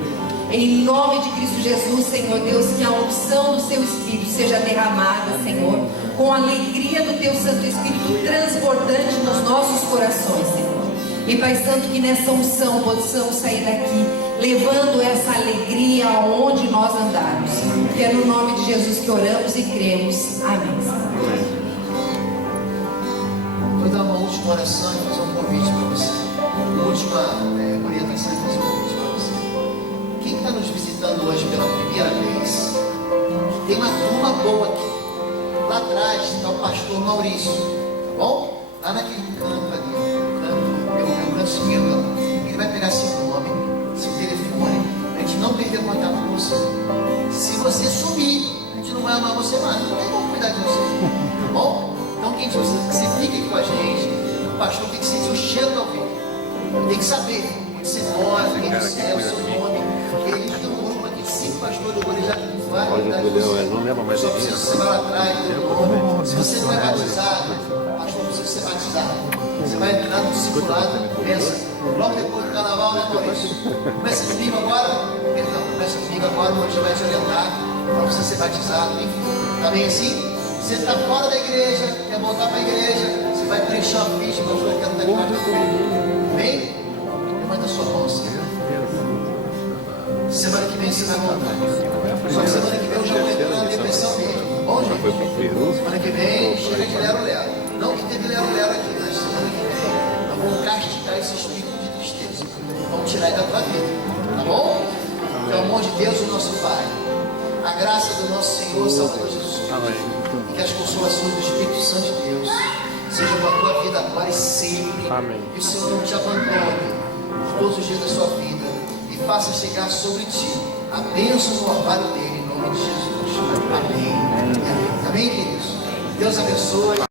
Em nome de Cristo Jesus, Senhor Deus, que a unção do Seu Espírito seja derramada, Senhor, com a alegria do Teu Santo Espírito transbordante nos nossos corações, Senhor. E Pai Santo, que nessa unção possamos sair daqui levando essa alegria aonde nós andarmos. Que é no nome de Jesus que oramos e cremos. Amém. Vou dar uma última oração e fazer um convite para você. Uma última orientação e fazer um convite para você. Quem está nos visitando hoje pela primeira vez, tem uma turma boa aqui. Lá atrás está o pastor Maurício, tá bom? Lá naquele canto ali, meu canto esquerdo, ele vai pegar seu nome, seu telefone, para a gente não perder contato com você. Se você sumir, a gente não vai amar você mais, não tem como cuidar de você, tá bom? Então quem precisa que você fique aqui com a gente, o pastor tem que sentir o cheiro da ovelha, tem que saber onde você mora, quem você é, o seu nome, porque ele tem um grupo aqui de 5 pastores, ele já vai cuidar de você. Só precisa você vai lá atrás, se você não é batizado, pastor, precisa ser batizado. Você vai entrar no discipulado, pensa, logo depois do carnaval, né, Maurício? Começa comigo agora, perdão, começa comigo agora, o Maurício vai te orientar para você ser batizado, enfim. Tá bem assim? Você está fora da igreja, quer voltar para a igreja, você vai preencher uma ficha, pastor, eu quero estar debaixo do filho. Bem? Levanta a sua mão assim. Semana que vem você vai voltar. Só que semana que vem eu já vou entrar na depressão mesmo. Bom, gente? Semana que vem chega de lero-lero. Não que teve lero-lero aqui, mas semana que vem nós vamos castigar esse espírito de tristeza. Vamos tirar ele da tua vida. Tá bom? Pelo amor de Deus, o nosso Pai. A graça do nosso Senhor Salvador Jesus. Amém. E que as consolações do Espírito Santo de Deus sejam com a tua vida agora e sempre. Amém. E o Senhor não te abandone todos os dias da sua vida e faça chegar sobre ti a bênção no orvalho dele, em nome de Jesus. Amém. Amém, queridos? Deus abençoe.